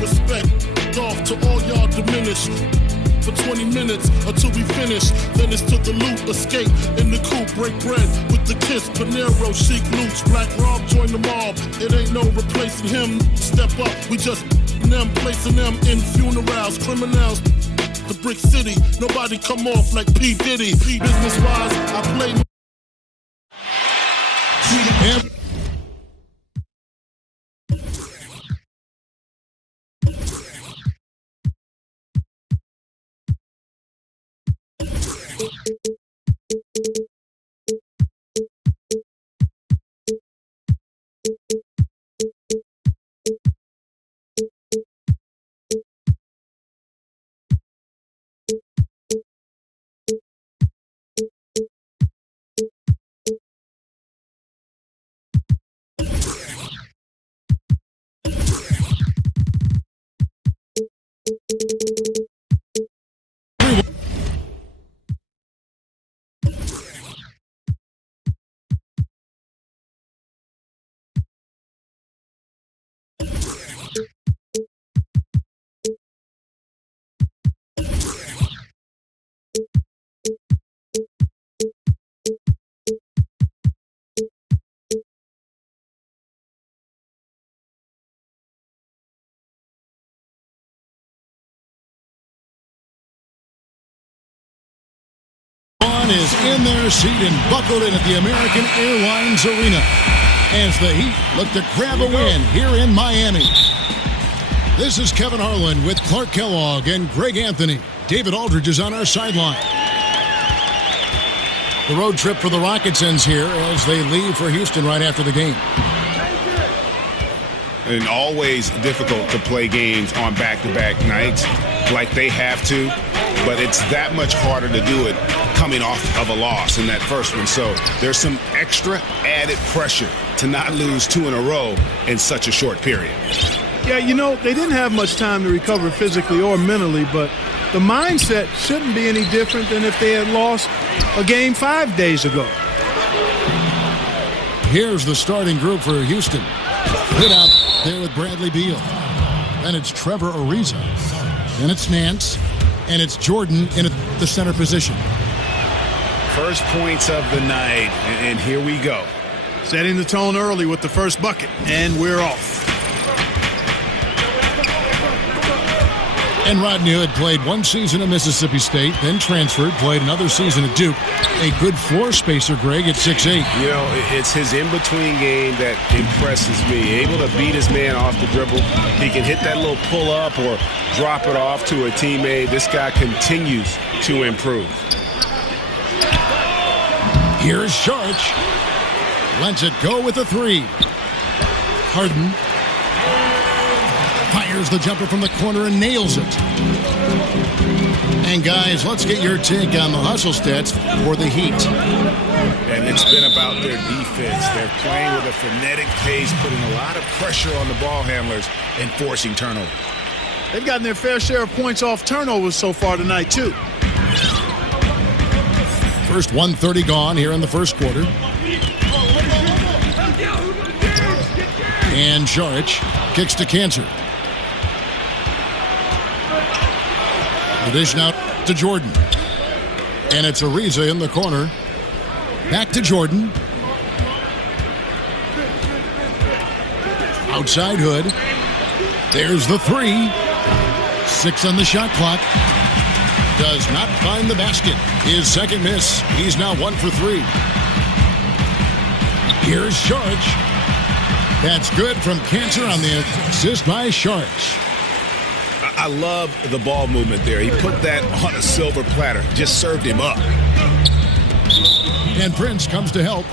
Respect off to all y'all diminished. For 20 minutes until we finish. Then it's to the loot, escape in the coupe, break bread with the kiss, Panero, chic loots, Black Rob, join the mob. It ain't no replacing him. Step up, we just them, placing them in funerals, criminals. The brick city, nobody come off like P. Diddy. Business wise, I play. Is in their seat and buckled in at the American Airlines Arena as the Heat look to grab a win here in Miami. This is Kevin Harlan with Clark Kellogg and Greg Anthony. David Aldridge is on our sideline. The road trip for the Rockets ends here as they leave for Houston right after the game. And always difficult to play games on back-to-back nights like they have to, but it's that much harder to do it coming off of a loss in that first one. So there's some extra added pressure to not lose 2 in a row in such a short period. Yeah, you know, they didn't have much time to recover physically or mentally, but the mindset shouldn't be any different than if they had lost a game 5 days ago. Here's the starting group for Houston. Hit out there with Bradley Beal. Then it's Trevor Ariza. Then it's Nance. And it's Jordan in the center position. First points of the night, and here we go. Setting the tone early with the first bucket, and we're off. And Rodney Hood played 1 season at Mississippi State, then transferred, played another season at Duke. A good floor spacer, Greg, at 6'8". You know, it's his in-between game that impresses me. Able to beat his man off the dribble. He can hit that little pull-up or drop it off to a teammate. This guy continues to improve. Here's Sharch. Lets it go with a 3. Harden fires the jumper from the corner and nails it. And guys, let's get your take on the hustle stats for the Heat. And it's been about their defense. They're playing with a frenetic pace, putting a lot of pressure on the ball handlers and forcing turnovers. They've gotten their fair share of points off turnovers so far tonight, too. First 1:30 gone here in the first quarter. And Sharch kicks to Cancer. The dish now to Jordan. And it's Ariza in the corner. Back to Jordan. Outside Hood. There's the 3. 6 on the shot clock. Does not find the basket. His second miss. He's now 1 for 3. Here's Sharch. That's good from Cancer on the assist by Sharch. I love the ball movement there. He put that on a silver platter. Just served him up. And Prince comes to help.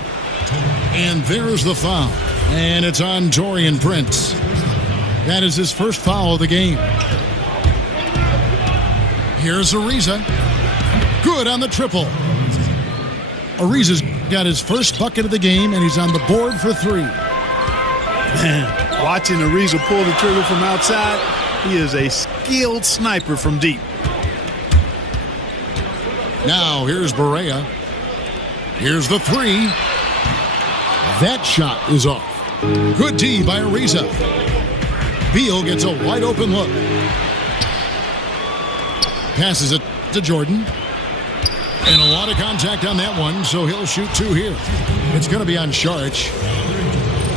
And there's the foul. And it's on Taurean Prince. That is his first foul of the game. Here's Ariza. Good on the triple. Ariza's got his first bucket of the game, and he's on the board for 3. Man, watching Ariza pull the trigger from outside, he is a skilled sniper from deep. Now here's Barea. Here's the 3. That shot is off. Good D by Ariza. Beal gets a wide open look. Passes it to Jordan. And a lot of contact on that one, so he'll shoot 2 here. It's going to be on Saric.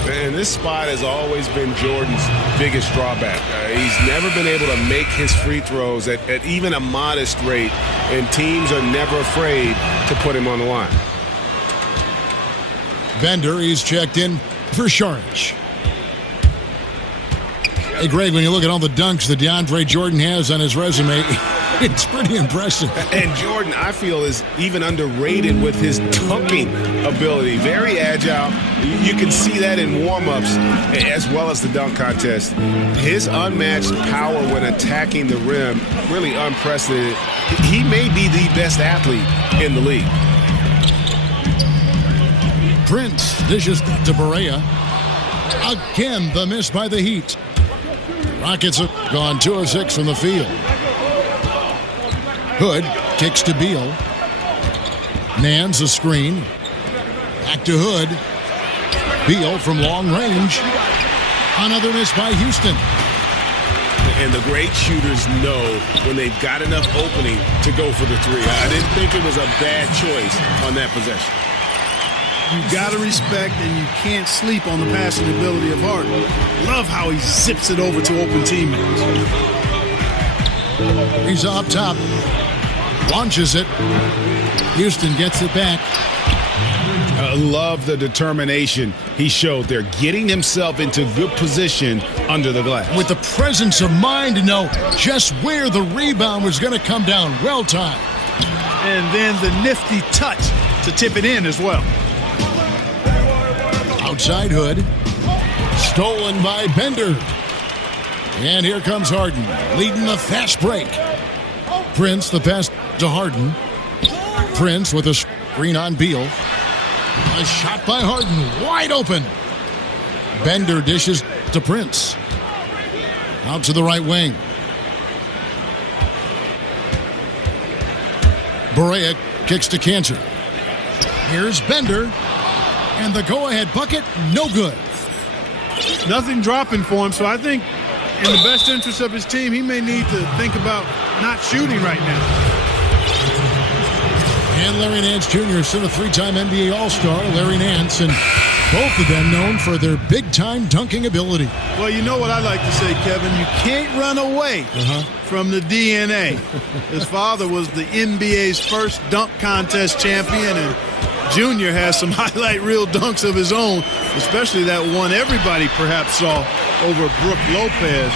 And this spot has always been Jordan's biggest drawback. He's never been able to make his free throws at even a modest rate, and teams are never afraid to put him on the line. Bender, he's checked in for Saric. Hey, Greg, when you look at all the dunks that DeAndre Jordan has on his resume, it's pretty impressive. And Jordan, I feel, is even underrated with his dunking ability. Very agile. You can see that in warm-ups as well as the dunk contest. His unmatched power when attacking the rim, really unprecedented. He may be the best athlete in the league. Prince dishes to Barea. Again, the miss by the Heat. Rockets have gone 2 of 6 from the field. Hood kicks to Beal. Nance a screen. Back to Hood. Beal from long range. Another miss by Houston. And the great shooters know when they've got enough opening to go for the 3. I didn't think it was a bad choice on that possession. You got to respect, and you can't sleep on the passing ability of Harden. Love how he zips it over to open teammates. He's up top. Launches it. Houston gets it back. I love the determination he showed there, getting himself into good position under the glass. With the presence of mind to know just where the rebound was going to come down. Well timed. And then the nifty touch to tip it in as well. Outside Hood. Stolen by Bender. And here comes Harden, leading the fast break. Prince, the pass to Harden. Prince with a screen on Beal. A shot by Harden, wide open. Bender dishes to Prince. Out to the right wing. Barea kicks to Cantor. Here's Bender. And the go-ahead bucket, no good. Nothing dropping for him, so I think in the best interest of his team, he may need to think about not shooting right now. And Larry Nance Jr., still a 3-time NBA All-Star. Larry Nance, and both of them known for their big-time dunking ability. Well, you know what I like to say, Kevin? You can't run away from the DNA. His father was the NBA's first dunk contest champion, and Junior has some highlight reel dunks of his own, especially that one everybody perhaps saw over Brook Lopez.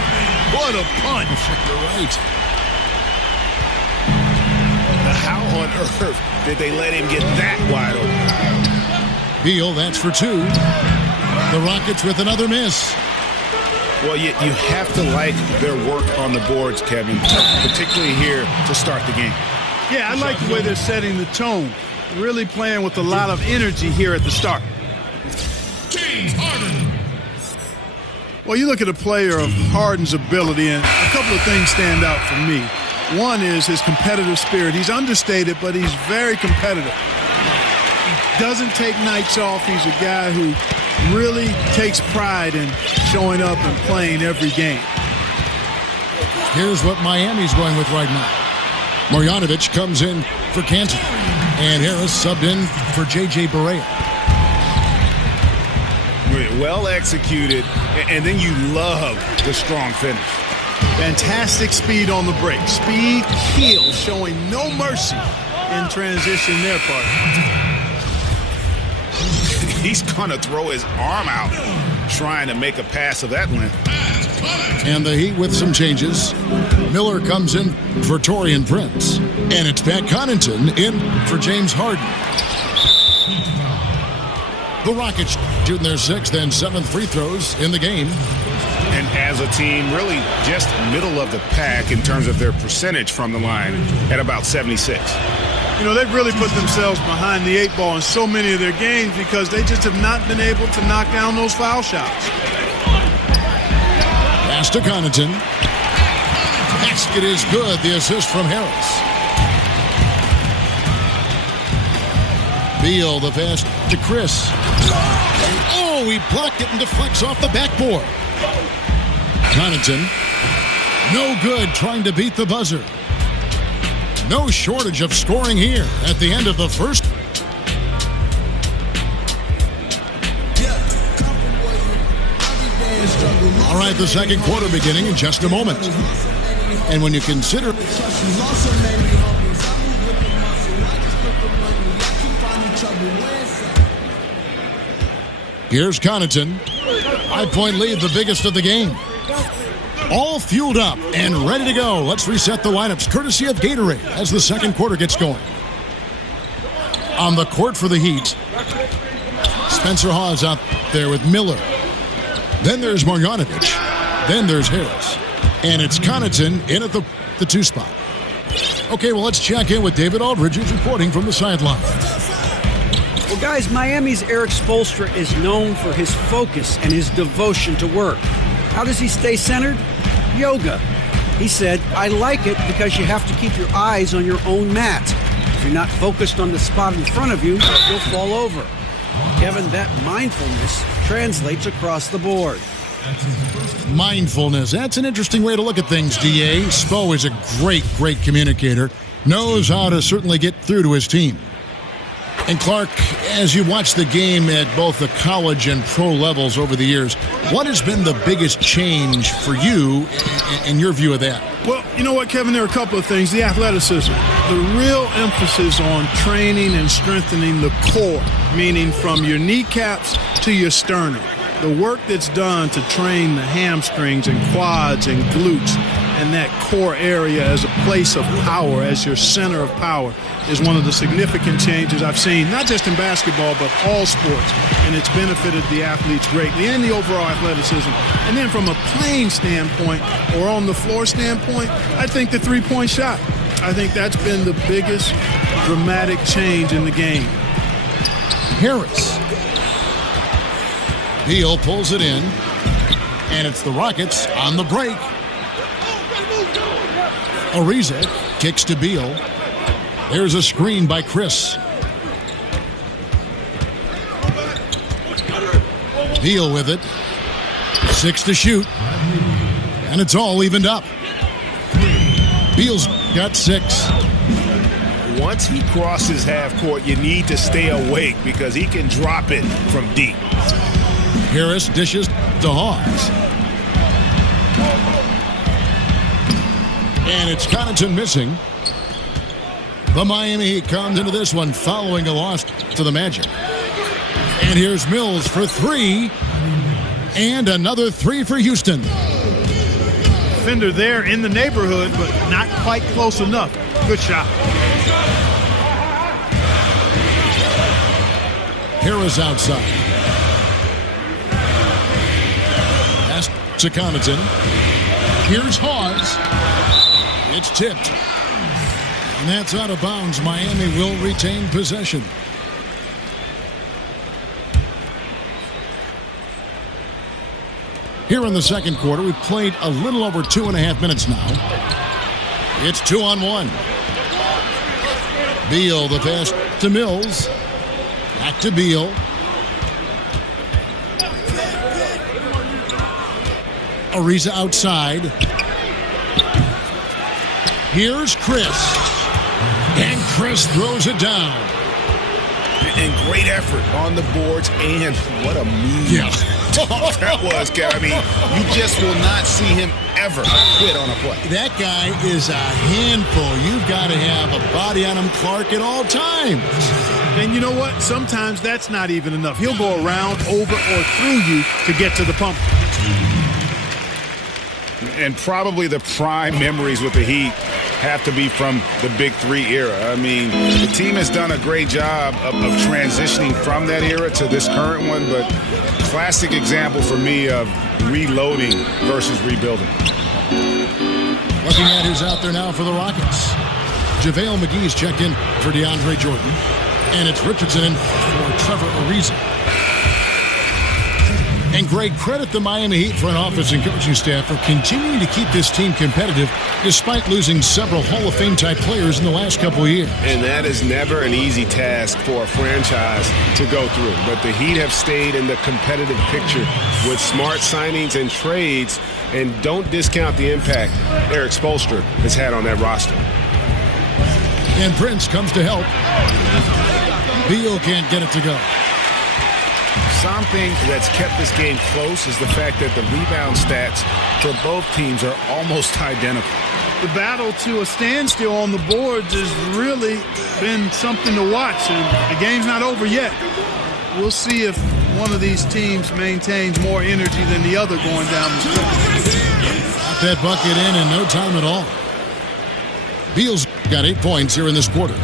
What a punch. You're right. How on earth did they let him get that wide open? Beal, that's for 2. The Rockets with another miss. Well, you have to like their work on the boards, Kevin, particularly here to start the game. Yeah, I like the way they're setting the tone. Really playing with a lot of energy here at the start. James Harden. Well, you look at a player of Harden's ability, and a couple of things stand out for me. One is his competitive spirit. He's understated, but he's very competitive. He doesn't take nights off. He's a guy who really takes pride in showing up and playing every game. Here's what Miami's going with right now. Marjanovic comes in for Cantor. And Harris subbed in for J.J. Barea. Well executed, and then you love the strong finish. Fantastic speed on the break. Speed kills, showing no mercy in transition there, partner. He's going to throw his arm out trying to make a pass of that length. And the Heat with some changes. Miller comes in for Taurean Prince. And it's Pat Connaughton in for James Harden. The Rockets shooting their 6th and 7th free throws in the game. And as a team, really just middle of the pack in terms of their percentage from the line at about 76. You know, they've really put themselves behind the 8 ball in so many of their games because they just have not been able to knock down those foul shots. Pass to Connaughton. Basket is good. The assist from Harris. Beal, the pass to Chris. Oh, he blocked it and deflects off the backboard. Connaughton. No good trying to beat the buzzer. No shortage of scoring here at the end of the first. All right, the second quarter beginning in just a moment. And when you consider... Here's Connaughton. 5-point lead, the biggest of the game. All fueled up and ready to go. Let's reset the lineups, courtesy of Gatorade, as the second quarter gets going. On the court for the Heat, Spencer Hawes out there with Miller. Then there's Marjanovic. Then there's Harris. And it's Connaughton in at the 2 spot. Okay, well, let's check in with David Aldridge, who's reporting from the sideline. Well, guys, Miami's Eric Spoelstra is known for his focus and his devotion to work. How does he stay centered? Yoga. He said, I like it because you have to keep your eyes on your own mat. If you're not focused on the spot in front of you, you'll fall over. Kevin, that mindfulness translates across the board. Mindfulness. That's an interesting way to look at things, D.A. Spo is a great communicator. Knows how to certainly get through to his team. And Clark, as you watch the game at both the college and pro levels over the years, what has been the biggest change for you in your view of that? Well, you know what, Kevin? There are a couple of things. The athleticism, the real emphasis on training and strengthening the core, meaning from your kneecaps to your sternum. The work that's done to train the hamstrings and quads and glutes and that core area as a place of power, as your center of power, is one of the significant changes I've seen, not just in basketball, but all sports. And it's benefited the athletes greatly and the overall athleticism. And then from a playing standpoint or on the floor standpoint, I think the three-point shot. I think that's been the biggest dramatic change in the game. Harris. Beal pulls it in, and it's the Rockets on the break. Ariza kicks to Beal. There's a screen by Chris. Beal with it. 6 to shoot. And it's all evened up. Beal's got 6. Once he crosses half court, you need to stay awake because he can drop it from deep. Harris dishes to Hawes. And it's Connaughton missing. The Miami Heat comes into this one following a loss to the Magic. And here's Mills for 3. And another 3 for Houston. Defender there in the neighborhood, but not quite close enough. Good shot. Harris outside. Pass to Connaughton. Here's Hawes. It's tipped. And that's out of bounds. Miami will retain possession. Here in the second quarter, we've played a little over 2.5 minutes now. It's 2-on-1. Beal, the pass to Mills. Back to Beal. Ariza outside. Here's Chris. And Chris throws it down. And great effort on the boards, and what a move. Yeah. That was, Kevin. I mean, you just will not see him ever quit on a play. That guy is a handful. You've got to have a body on him, Clark, at all times. And you know what? Sometimes that's not even enough. He'll go around, over, or through you to get to the pump. And probably the prime memories with the Heat have to be from the Big Three era. I mean, the team has done a great job of transitioning from that era to this current one, but classic example for me of reloading versus rebuilding. Looking at who's out there now for the Rockets. JaVale McGee's checked in for DeAndre Jordan. And it's Richardson in for Trevor Ariza. And Greg, credit the Miami Heat front office and coaching staff for continuing to keep this team competitive despite losing several Hall of Fame type players in the last couple of years. And that is never an easy task for a franchise to go through. But the Heat have stayed in the competitive picture with smart signings and trades, and don't discount the impact Eric Spoelstra has had on that roster. And Prince comes to help. Beal can't get it to go. Something that's kept this game close is the fact that the rebound stats for both teams are almost identical. The battle to a standstill on the boards has really been something to watch, and the game's not over yet. We'll see if one of these teams maintains more energy than the other going down the stretch. Got that bucket in no time at all. Beal's got 8 points here in this quarter.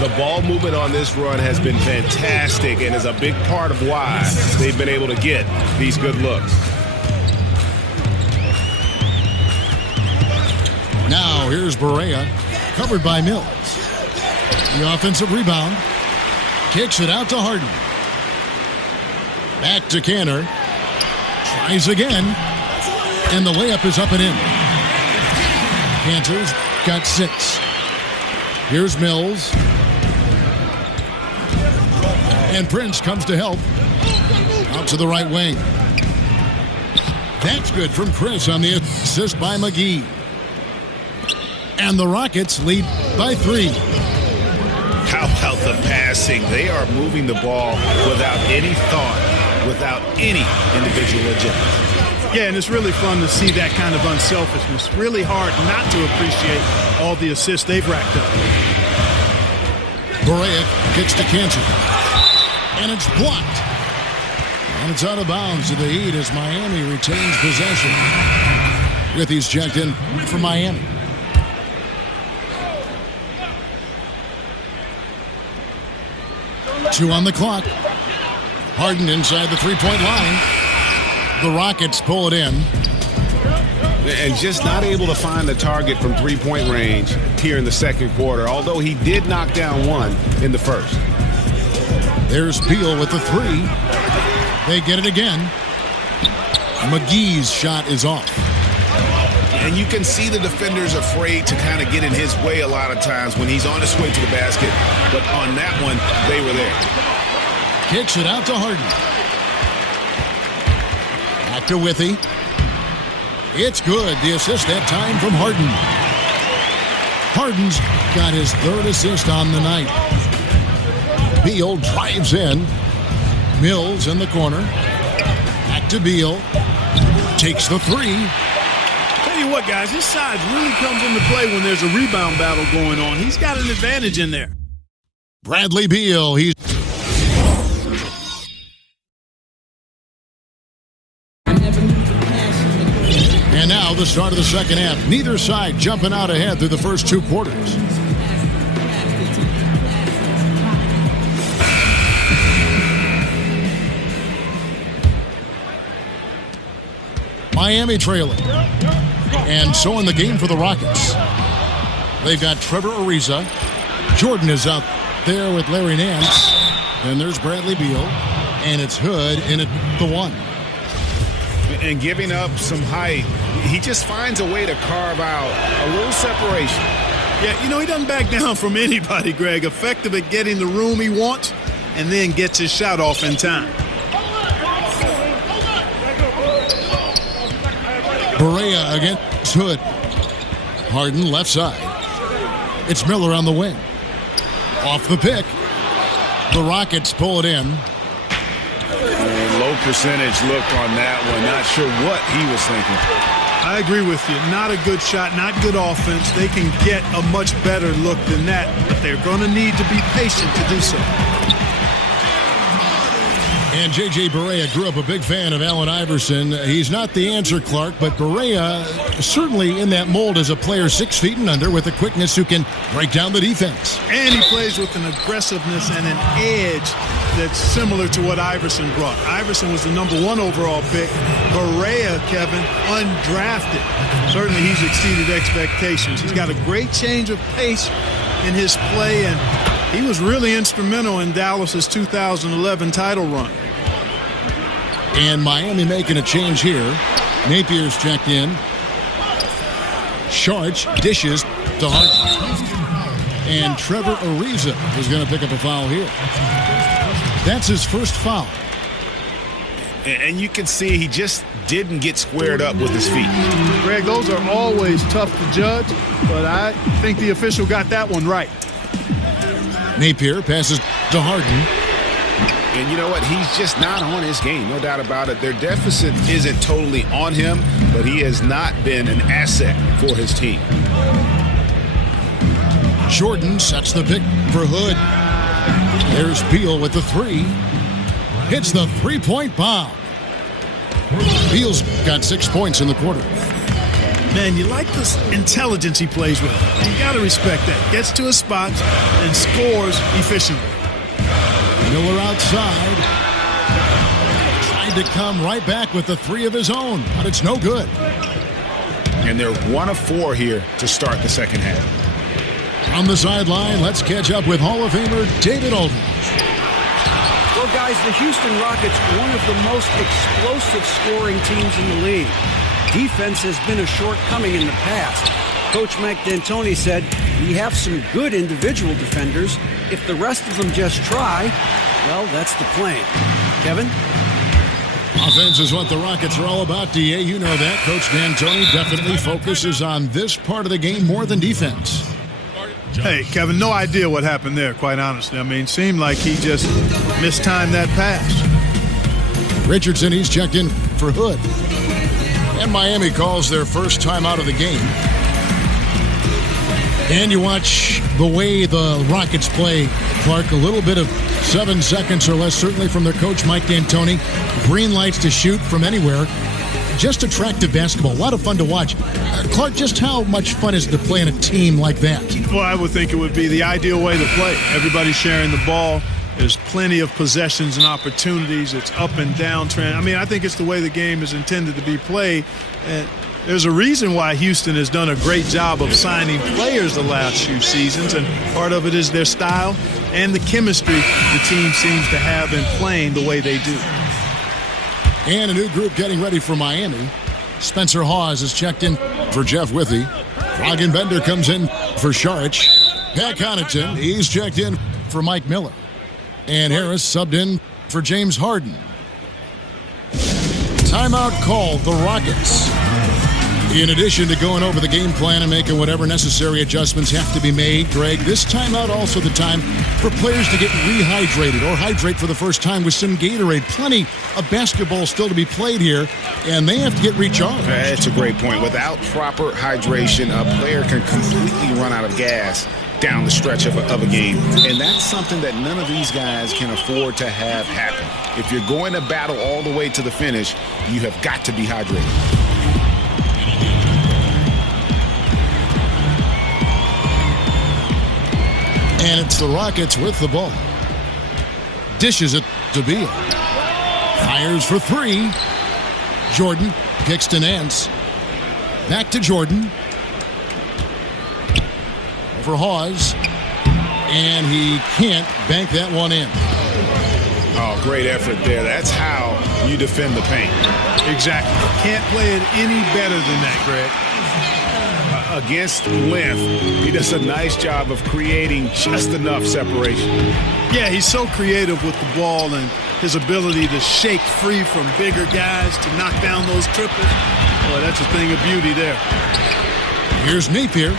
The ball movement on this run has been fantastic and is a big part of why they've been able to get these good looks. Now here's Barea, covered by Mills. The offensive rebound. Kicks it out to Harden. Back to Kanter. Tries again. And the layup is up and in. Kanter's got 6. Here's Mills. And Prince comes to help. Out to the right wing. That's good from Chris on the assist by McGee. And the Rockets lead by 3. How about the passing? They are moving the ball without any thought, without any individual agenda. Yeah, and it's really fun to see that kind of unselfishness. Really hard not to appreciate all the assists they've racked up. Barea kicks to Kanter. And it's blocked. And it's out of bounds to the Heat as Miami retains possession. Withy's checked in for Miami. Two on the clock. Harden inside the three-point line. The Rockets pull it in. And just not able to find the target from three-point range here in the second quarter, although he did knock down one in the first. There's Beal with the 3. They get it again. McGee's shot is off. And you can see the defenders afraid to kind of get in his way a lot of times when he's on his way to the basket. But on that one, they were there. Kicks it out to Harden. Back to Withy. It's good. The assist that time from Harden. Harden's got his 3rd assist on the night. Beal drives in. Mills in the corner. Back to Beal. Takes the 3. Tell you what, guys, his size really comes into play when there's a rebound battle going on. He's got an advantage in there. Bradley Beal. And now the start of the second half. Neither side jumping out ahead through the first 2 quarters. Miami trailing. And so in the game for the Rockets. They've got Trevor Ariza. Jordan is out there with Larry Nance. And there's Bradley Beal. And it's Hood in at the 1. And giving up some height, he just finds a way to carve out a little separation. Yeah, you know, he doesn't back down from anybody, Greg. Effective at getting the room he wants and then gets his shot off in time. Barea against Hood. Harden left side. It's Miller on the wing. Off the pick. The Rockets pull it in. And low percentage look on that one. Not sure what he was thinking. I agree with you. Not a good shot, not good offense. They can get a much better look than that, but they're going to need to be patient to do so. And J.J. Barea grew up a big fan of Allen Iverson. He's not the answer, Clark, but Barea certainly in that mold as a player 6 feet and under with a quickness who can break down the defense. And he plays with an aggressiveness and an edge that's similar to what Iverson brought. Iverson was the #1 overall pick. Barea, Kevin, undrafted. Certainly he's exceeded expectations. He's got a great change of pace in his play, and he was really instrumental in Dallas's 2011 title run. And Miami making a change here. Napier's checked in. Sharch dishes to Harden. And Trevor Ariza is going to pick up a foul here. That's his first foul. And you can see he just didn't get squared up with his feet. Greg, those are always tough to judge, but I think the official got that one right. Napier passes to Harden. And you know what? He's just not on his game, no doubt about it. Their deficit isn't totally on him, but he has not been an asset for his team. Jordan sets the pick for Hood. There's Beal with the three. Hits the three-point bomb. Beal's got 6 points in the quarter. Man, you like this intelligence he plays with. You got to respect that. Gets to his spots and scores efficiently. Miller outside. Tried to come right back with the three of his own, but it's no good. And they're 1 of 4 here to start the second half. From the sideline, let's catch up with Hall of Famer David Aldridge. Well, guys, the Houston Rockets, one of the most explosive scoring teams in the league. Defense has been a shortcoming in the past. Coach Mike D'Antoni said, we have some good individual defenders. If the rest of them just try, well, that's the plan. Kevin? Offense is what the Rockets are all about, DA. You know that. Coach D'Antoni definitely focuses on this part of the game more than defense. Hey, Kevin, no idea what happened there, quite honestly. I mean, seemed like he just mistimed that pass. Richardson, he's checked in for Hood. And Miami calls their first time out of the game. And you watch the way the Rockets play, Clark, a little bit of 7 seconds or less, certainly from their coach, Mike D'Antoni. Green lights to shoot from anywhere. Just attractive basketball. A lot of fun to watch. Clark, just how much fun is it to play in a team like that? Well, I would think it would be the ideal way to play. Everybody sharing the ball. There's plenty of possessions and opportunities. It's up and down trend. I mean, I think it's the way the game is intended to be played. And there's a reason why Houston has done a great job of signing players the last few seasons, and part of it is their style and the chemistry the team seems to have in playing the way they do. And a new group getting ready for Miami. Spencer Hawes is checked in for Jeff Withey. Bender comes in for Sharch. Pat Connaughton, he's checked in for Mike Miller. And Harris subbed in for James Harden. Timeout called the Rockets. In addition to going over the game plan and making whatever necessary adjustments have to be made, Greg, this timeout also the time for players to get rehydrated or hydrate for the first time with some Gatorade. Plenty of basketball still to be played here, and they have to get recharged. That's a great point. Without proper hydration, a player can completely run out of gas down the stretch of a game. And that's something that none of these guys can afford to have happen. If you're going to battle all the way to the finish, you have got to be hydrated. And it's the Rockets with the ball. Dishes it to Beal. Fires for three. Jordan kicks to Nance. Back to Jordan. For Hawes. And he can't bank that one in. Oh, great effort there. That's how you defend the paint. Exactly. Can't play it any better than that, Greg. Against length, he does a nice job of creating just enough separation. Yeah, he's so creative with the ball and his ability to shake free from bigger guys to knock down those triples. Boy, that's a thing of beauty there. Here's Napier.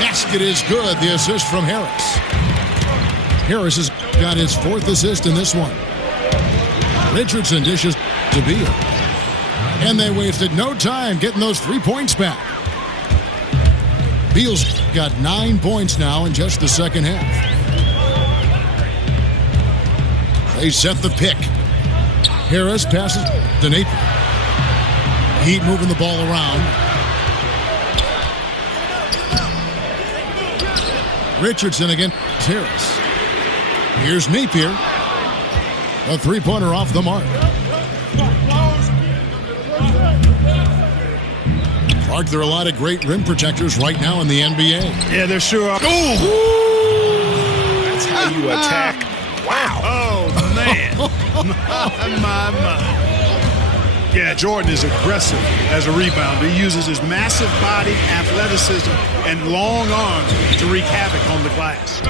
Basket is good. The assist from Harris. Harris has got his 4th assist in this one. Richardson dishes to Beal. And they wasted no time getting those 3 points back. Beal's got 9 points now in just the second half. They set the pick. Harris passes to Napier. Heat moving the ball around. Richardson against Harris. Here's Napier. A three-pointer off the mark. Clark, there are a lot of great rim protectors right now in the NBA. Yeah, there sure are. That's how you attack. Wow. Oh, man. My. Yeah, Jordan is aggressive as a rebounder. He uses his massive body, athleticism, and long arms to wreak havoc on the glass.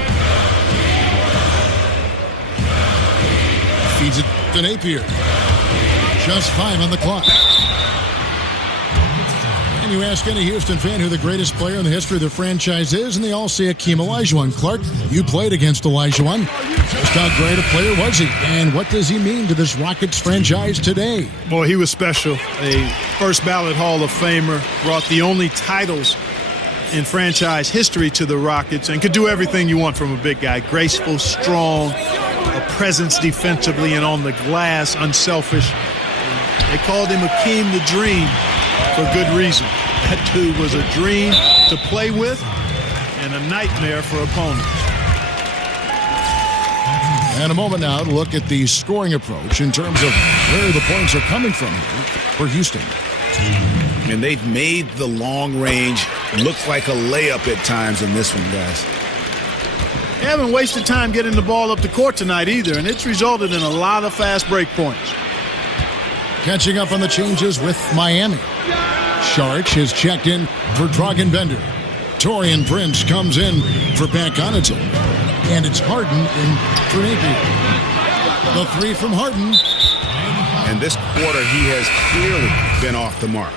Feeds it to Napier. Just 5 on the clock. And you ask any Houston fan who the greatest player in the history of the franchise is, and they all say Hakeem Olajuwon. Clark, you played against Olajuwon. Just how great a player was he? And what does he mean to this Rockets franchise today? Boy, he was special. A first ballot Hall of Famer, brought the only titles in franchise history to the Rockets, and could do everything you want from a big guy. Graceful, strong, a presence defensively and on the glass, unselfish. They called him Hakeem the Dream for good reason. That dude was a dream to play with and a nightmare for opponents. And a moment now to look at the scoring approach in terms of where the points are coming from for Houston. And they've made the long range look like a layup at times in this one, guys. They haven't wasted time getting the ball up the court tonight either, and it's resulted in a lot of fast break points. Catching up on the changes with Miami. Saric is checked in for Dragan-Bender. Taurean Prince comes in for Pat Connaughton. And it's Harden in for Napier. The 3 from Harden. And this quarter, he has clearly been off the mark.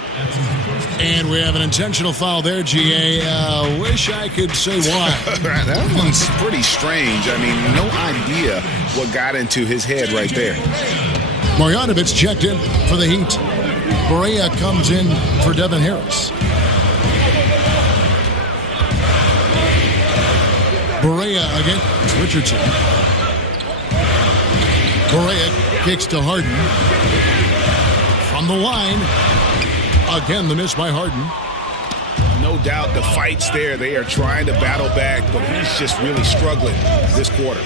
And we have an intentional foul there, GA. Wish I could say why. That one's pretty strange. I mean, no idea what got into his head right there. Marjanovic checked in for the Heat. Barea comes in for Devin Harris. Barea against Richardson. Barea kicks to Harden. From the line. Again, the miss by Harden. No doubt the fight's there. They are trying to battle back, but he's just really struggling this quarter.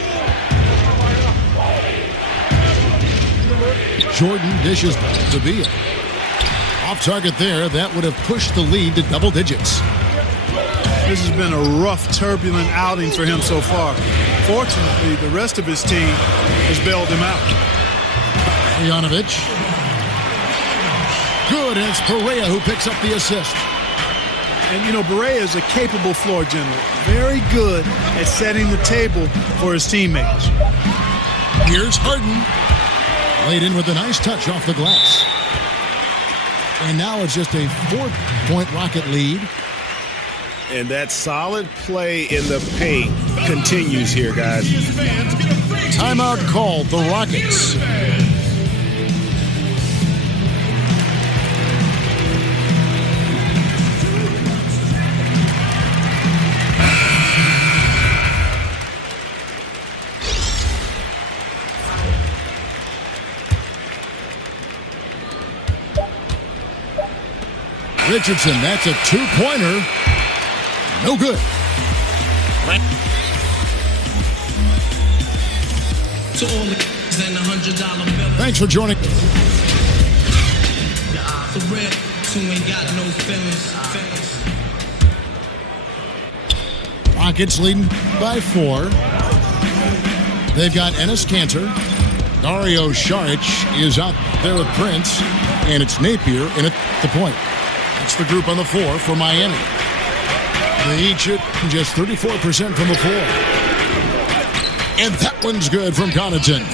Jordan dishes to Beal. Off target there. That would have pushed the lead to double digits. This has been a rough, turbulent outing for him so far. Fortunately, the rest of his team has bailed him out. Marjanovic. Good, and it's Barea who picks up the assist. And, you know, Barea is a capable floor general. Very good at setting the table for his teammates. Here's Harden. Laid in with a nice touch off the glass. And now it's just a 4-point Rocket lead. And that solid play in the paint continues here, guys. Timeout called, the Rockets. Richardson, that's a 2-pointer. No good. Thanks for joining. Rockets leading by 4. They've got Enes Kanter. Dario Saric is out there with Prince. And it's Napier in at the point. That's the group on the floor for Miami. They each shoot just 34% from the floor. And that one's good from Connaughton.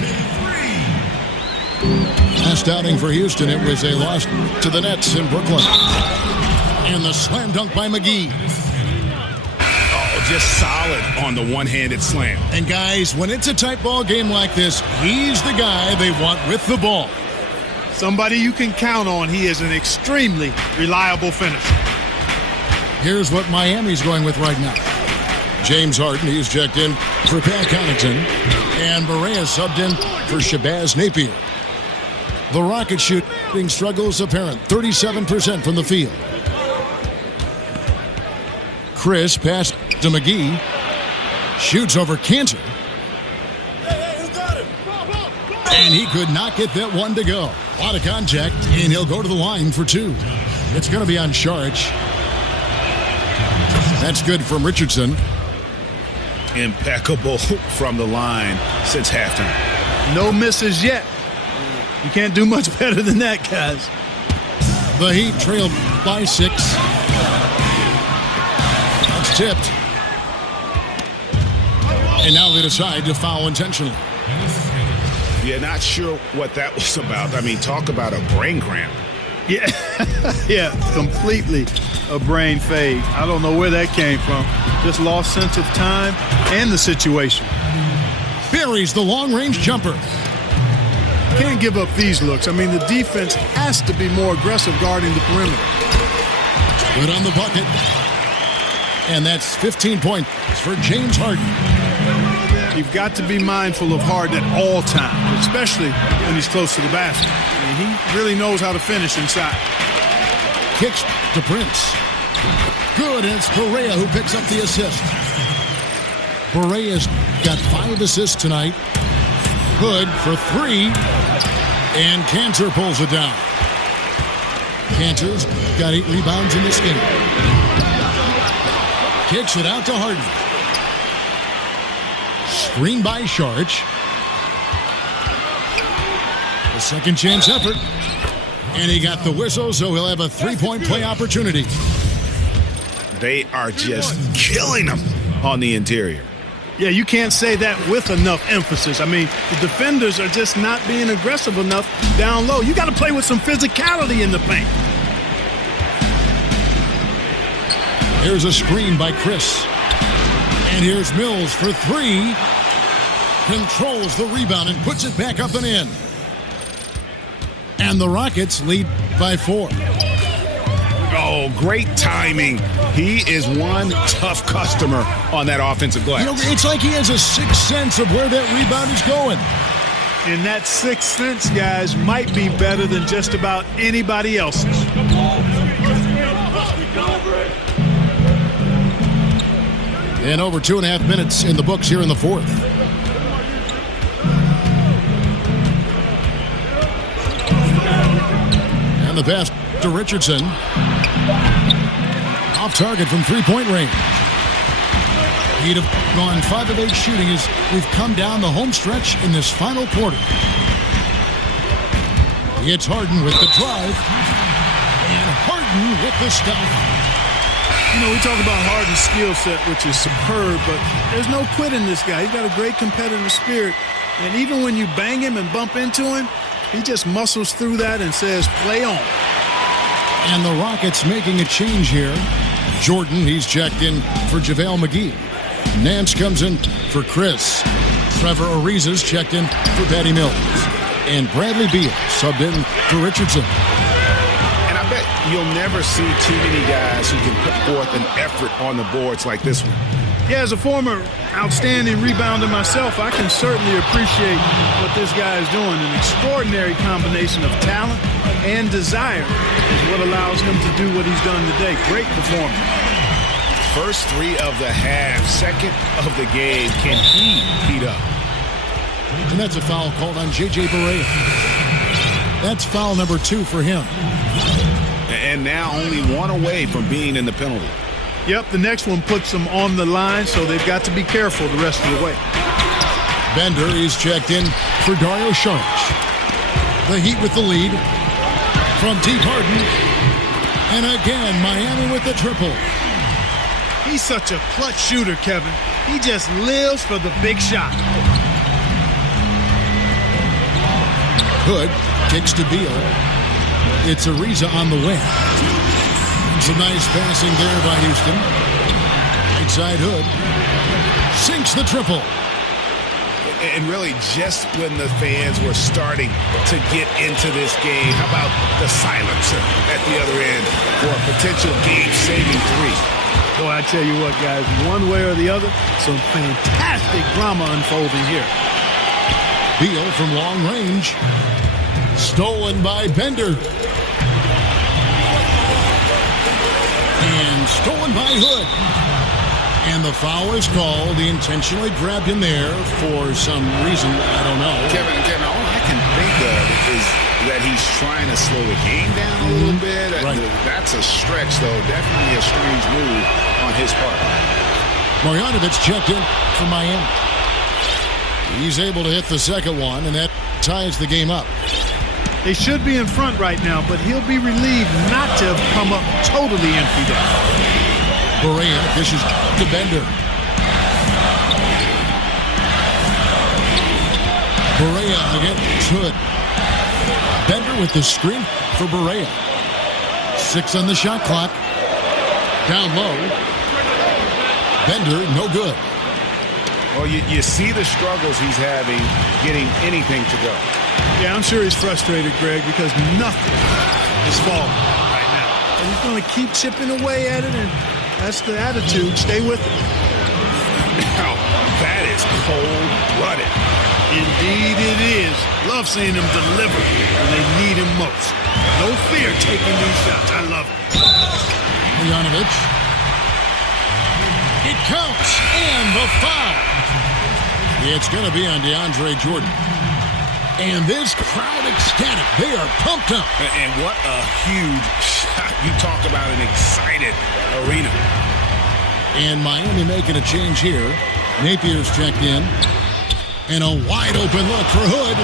Last outing for Houston, it was a loss to the Nets in Brooklyn. And the slam dunk by McGee. Oh, just solid on the one-handed slam. And guys, when it's a tight ball game like this, he's the guy they want with the ball. Somebody you can count on. He is an extremely reliable finisher. Here's what Miami's going with right now. James Harden, he's checked in for Pat Connaughton. And Barea subbed in for Shabazz Napier. The Rockets shooting struggles apparent. 37% from the field. Chris passed to McGee. Shoots over Kanter. And he could not get that one to go. A lot of contact, and he'll go to the line for 2. It's going to be on Saric. That's good from Richardson. Impeccable from the line since halftime. No misses yet You can't do much better than that, guys. The Heat trailed by 6. It's tipped. And now they decide to foul intentionally. Yeah, not sure what that was about. I mean, talk about a brain cramp. Yeah, yeah, completely a brain fade. I don't know where that came from. Just lost sense of time and the situation. Buries the long-range jumper. Can't give up these looks. I mean, the defense has to be more aggressive guarding the perimeter. Good on the bucket. And that's 15 points for James Harden. You've got to be mindful of Harden at all times, especially when he's close to the basket. I mean, he really knows how to finish inside. Kicks to Prince. Good, and it's Perea who picks up the assist. Perea's got 5 assists tonight. Hood for 3, and Cantor pulls it down. Cantor's got 8 rebounds in this game. Kicks it out to Harden. Screen by Sharch. A second chance effort. And he got the whistle, so he'll have a 3-point play opportunity. They are just killing them on the interior. Yeah, you can't say that with enough emphasis. I mean, the defenders are just not being aggressive enough down low. You got to play with some physicality in the paint. Here's a screen by Chris. And here's Mills for 3. Controls the rebound and puts it back up and in. And the Rockets lead by 4. Oh, great timing. He is one tough customer on that offensive glass. You know, it's like he has a sixth sense of where that rebound is going. And that sixth sense, guys, might be better than just about anybody else's. And over 2.5 minutes in the books here in the fourth. And the pass to Richardson. Off target from 3-point range. He'd have gone 5 of 8 shooting as we've come down the home stretch in this final quarter. It's Harden with the drive. And Harden with the stop. You know, we talk about Harden's skill set, which is superb, but there's no quitting this guy. He's got a great competitive spirit. And even when you bang him and bump into him, he just muscles through that and says, play on. And the Rockets making a change here. Jordan, he's checked in for JaVale McGee. Nance comes in for Chris. Trevor Ariza's checked in for Patty Mills. And Bradley Beal subbed in for Richardson. And I bet you'll never see too many guys who can put forth an effort on the boards like this one. Yeah, as a former outstanding rebounder myself, I can certainly appreciate what this guy is doing. An extraordinary combination of talent and desire is what allows him to do what he's done today. Great performance. First 3 of the half, second of the game. Can he heat up? And that's a foul called on J.J. Barea. That's foul number 2 for him. And now only 1 away from being in the penalty. Yep, the next one puts them on the line, so they've got to be careful the rest of the way. Bender is checked in for Dario Saric. The Heat with the lead from deep Harden. And again, Miami with the triple. He's such a clutch shooter, Kevin. He just lives for the big shot. Hood kicks to Beal. It's Ariza on the wing. Some nice passing there by Houston. Right side Hood. Sinks the triple. And really just when the fans were starting to get into this game, how about the silencer at the other end for a potential game-saving 3? Boy, I tell you what, guys, one way or the other, some fantastic drama unfolding here. Beal from long range. Stolen by Bender. And stolen by Hood. And the foul is called. He intentionally grabbed him there for some reason. I don't know. Kevin, all I can think of is that he's trying to slow the game down a little bit. Right. That's a stretch, though. Definitely a strange move on his part. Marjanovic checked in for Miami. He's able to hit the second one, and that ties the game up. They should be in front right now, but he'll be relieved not to have come up totally empty there. Berea dishes to Bender. Berea against Hood. Bender with the screen for Berea. 6 on the shot clock. Down low. Bender, no good. Well, you see the struggles he's having getting anything to go. Yeah, I'm sure he's frustrated, Greg, because nothing is falling right now. And he's going to keep chipping away at it, and that's the attitude. Stay with it. Now, that is cold-blooded. Indeed it is. Love seeing him deliver when they need him most. No fear taking these shots. I love it. Bogdanovic. It counts, and the foul. It's going to be on DeAndre Jordan. And this crowd ecstatic. They are pumped up. And what a huge shot. You talk about an excited arena. And Miami making a change here. Napier's checked in. And a wide open look for Hood.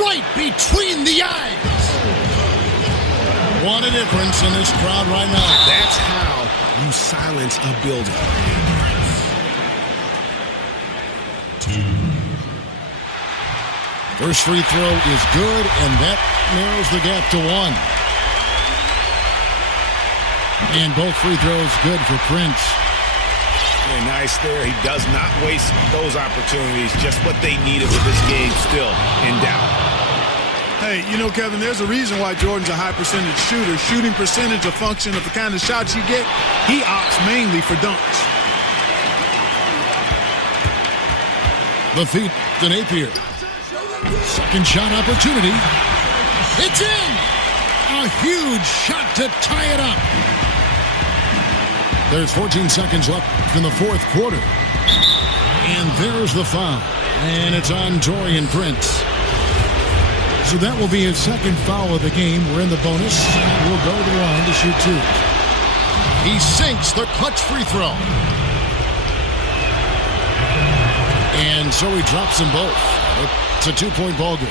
Right between the eyes. What a difference in this crowd right now. That's how you silence a building. First free throw is good, and that narrows the gap to 1. And both free throws good for Prince. Very nice there. He does not waste those opportunities. Just what they needed with this game still in doubt. Hey, you know, Kevin, there's a reason why Jordan's a high percentage shooter. Shooting percentage a function of the kind of shots you get. He opts mainly for dunks. The feet to Napier. Second shot opportunity. It's in! A huge shot to tie it up. There's 14 seconds left in the fourth quarter. And there's the foul. And it's on Taurean Prince. So that will be his second foul of the game. We're in the bonus. We'll go to the line to shoot 2. He sinks the clutch free throw. And so he drops them both. It's a 2-point ball game.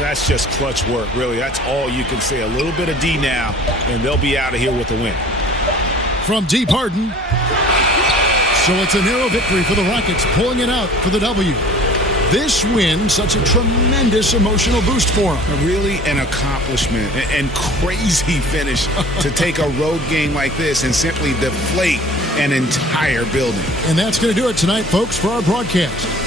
That's just clutch work, really. That's all you can say. A little bit of D now, and they'll be out of here with a win. From deep Harden. So it's a narrow victory for the Rockets, pulling it out for the W. This win, such a tremendous emotional boost for them. Really an accomplishment and crazy finish to take a road game like this and simply deflate an entire building. And that's going to do it tonight, folks, for our broadcast.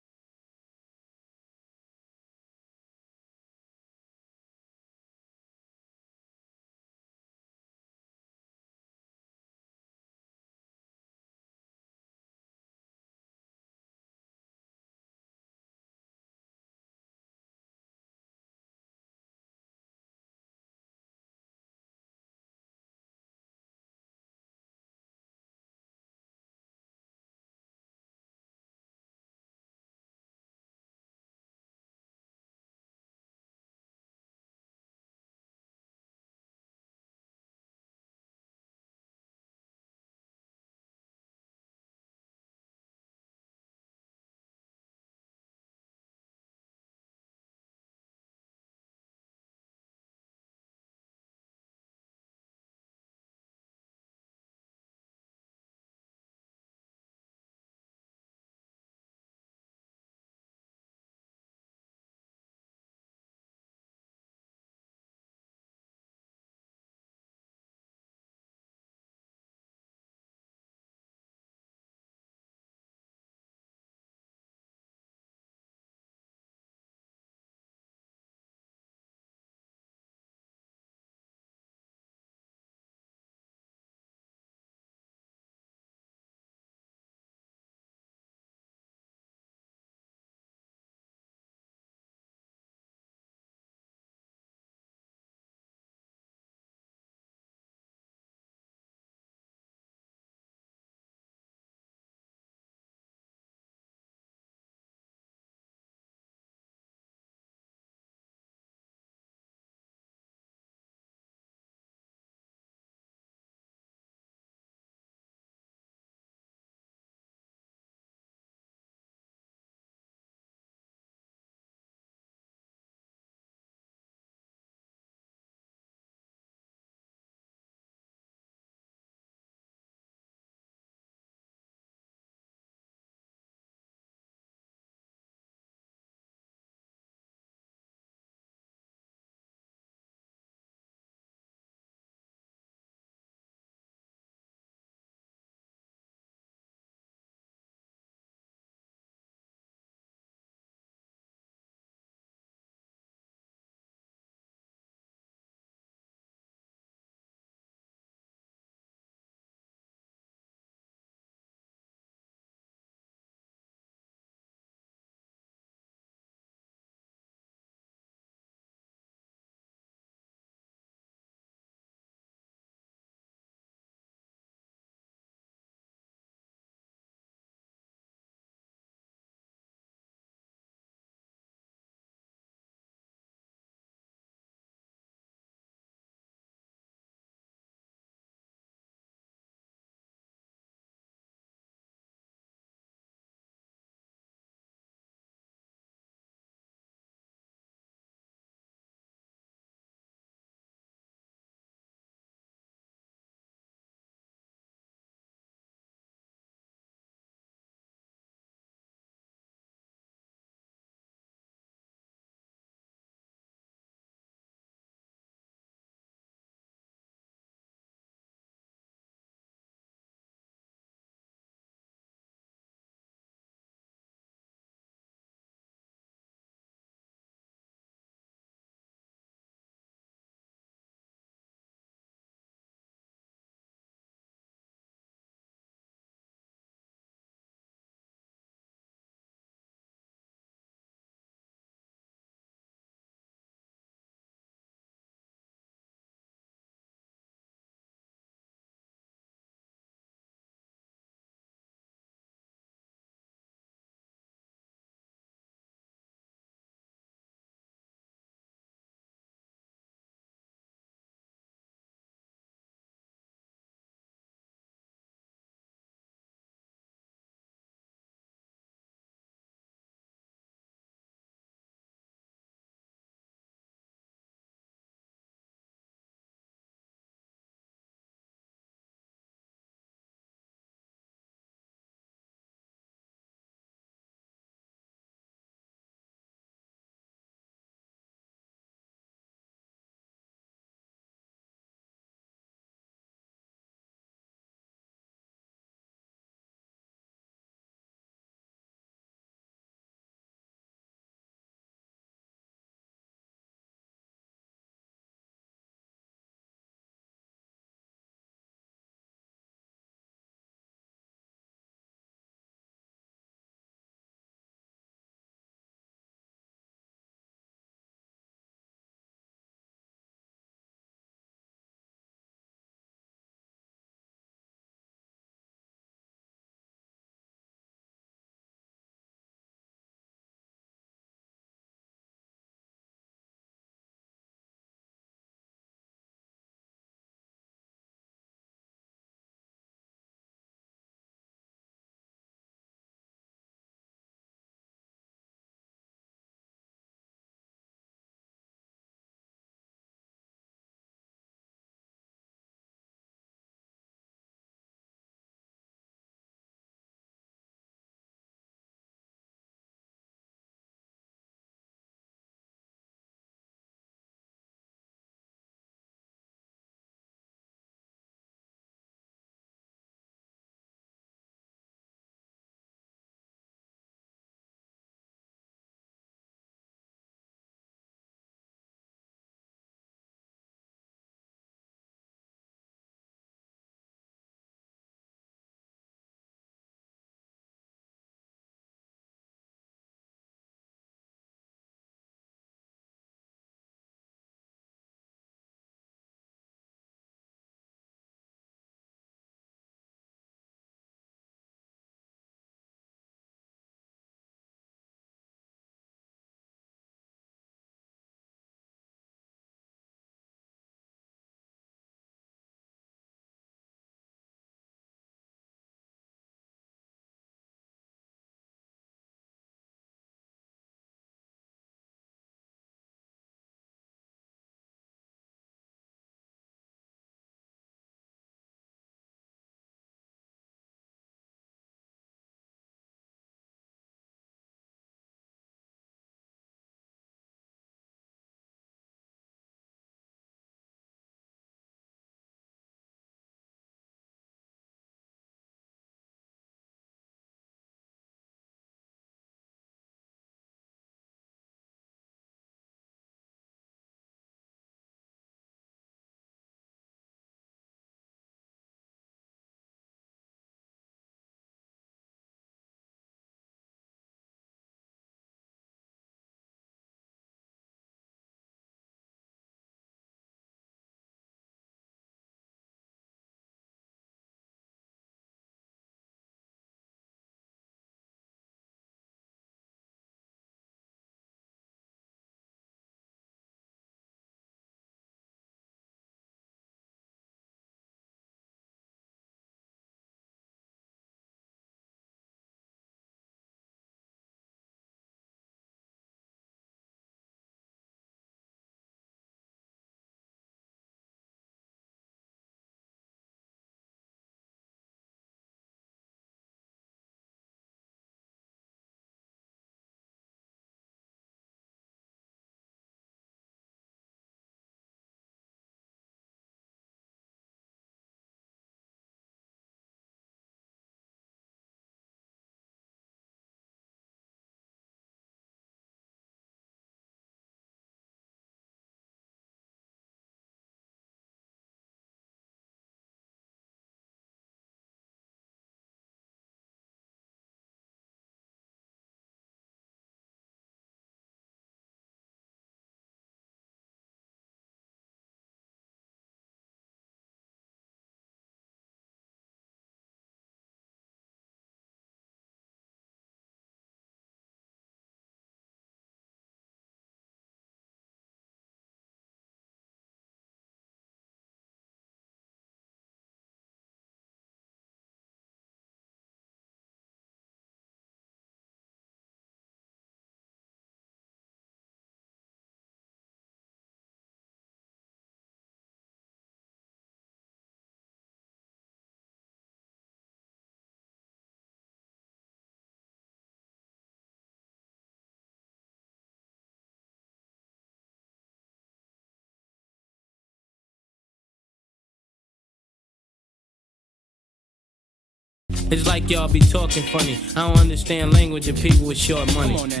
It's like y'all be talking funny. I don't understand language of people with short money. Come on now.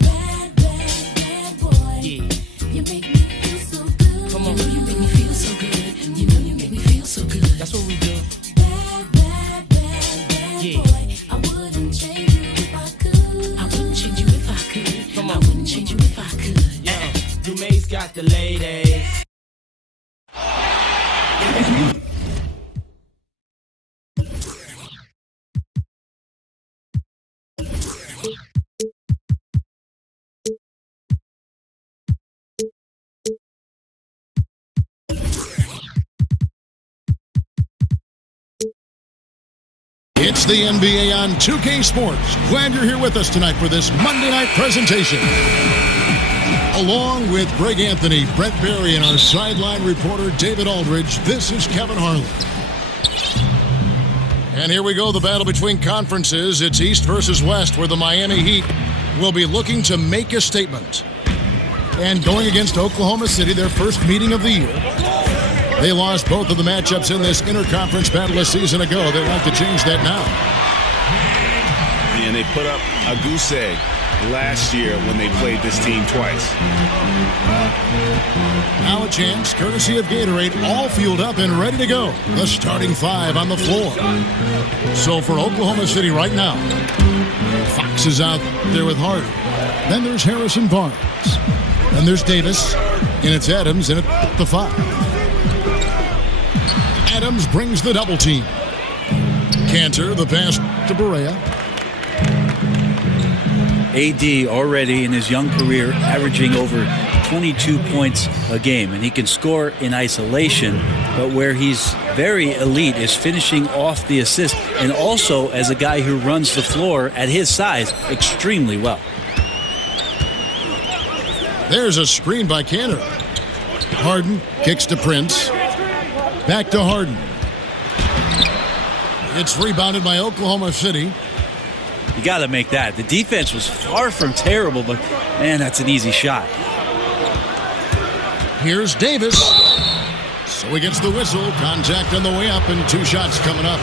Bad boy. Yeah. You make me feel so good. Come on. You know you make me feel so good. You know you make me feel so good. That's what we do. Bad Yeah. boy. I wouldn't change you if I could. I wouldn't change you if I could. Come on. I wouldn't change you if I could. Yeah. Dumay's got the ladies. It's the NBA on 2K Sports. Glad you're here with us tonight for this Monday night presentation. Along with Greg Anthony, Brett Berry, and our sideline reporter David Aldridge, this is Kevin Harlan. And here we go, the battle between conferences. It's East versus West, where the Miami Heat will be looking to make a statement. And going against Oklahoma City, their first meeting of the year. They lost both of the matchups in this interconference battle a season ago. They'd like to change that now. And they put up a goose egg last year when they played this team twice. Now a chance, courtesy of Gatorade, all fueled up and ready to go. The starting five on the floor. So for Oklahoma City right now, Fox is out there with Harden. Then there's Harrison Barnes. Then there's Davis. And it's Adams in at the 5. Adams brings the double team. Cantor, the pass to Barea. AD already in his young career averaging over 22 points a game, and he can score in isolation, but where he's very elite is finishing off the assist, and also as a guy who runs the floor at his size extremely well. There's a screen by Cantor. Harden kicks to Prince. Back to Harden. It's rebounded by Oklahoma City. You got to make that. The defense was far from terrible, but man, that's an easy shot. Here's Davis. So he gets the whistle. Contact on the way up, and 2 shots coming up.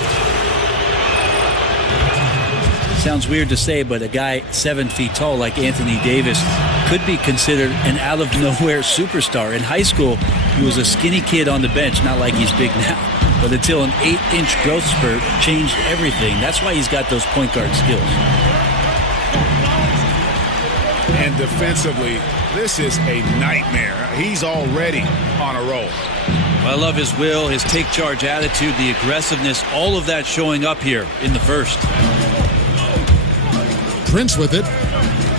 Sounds weird to say, but a guy 7 feet tall like Anthony Davis could be considered an out-of-nowhere superstar. In high school, he was a skinny kid on the bench, not like he's big now. But until an 8-inch growth spurt changed everything. That's why he's got those point guard skills. And defensively, this is a nightmare. He's already on a roll. I love his will, his take charge attitude, the aggressiveness, all of that showing up here in the first. Prince with it.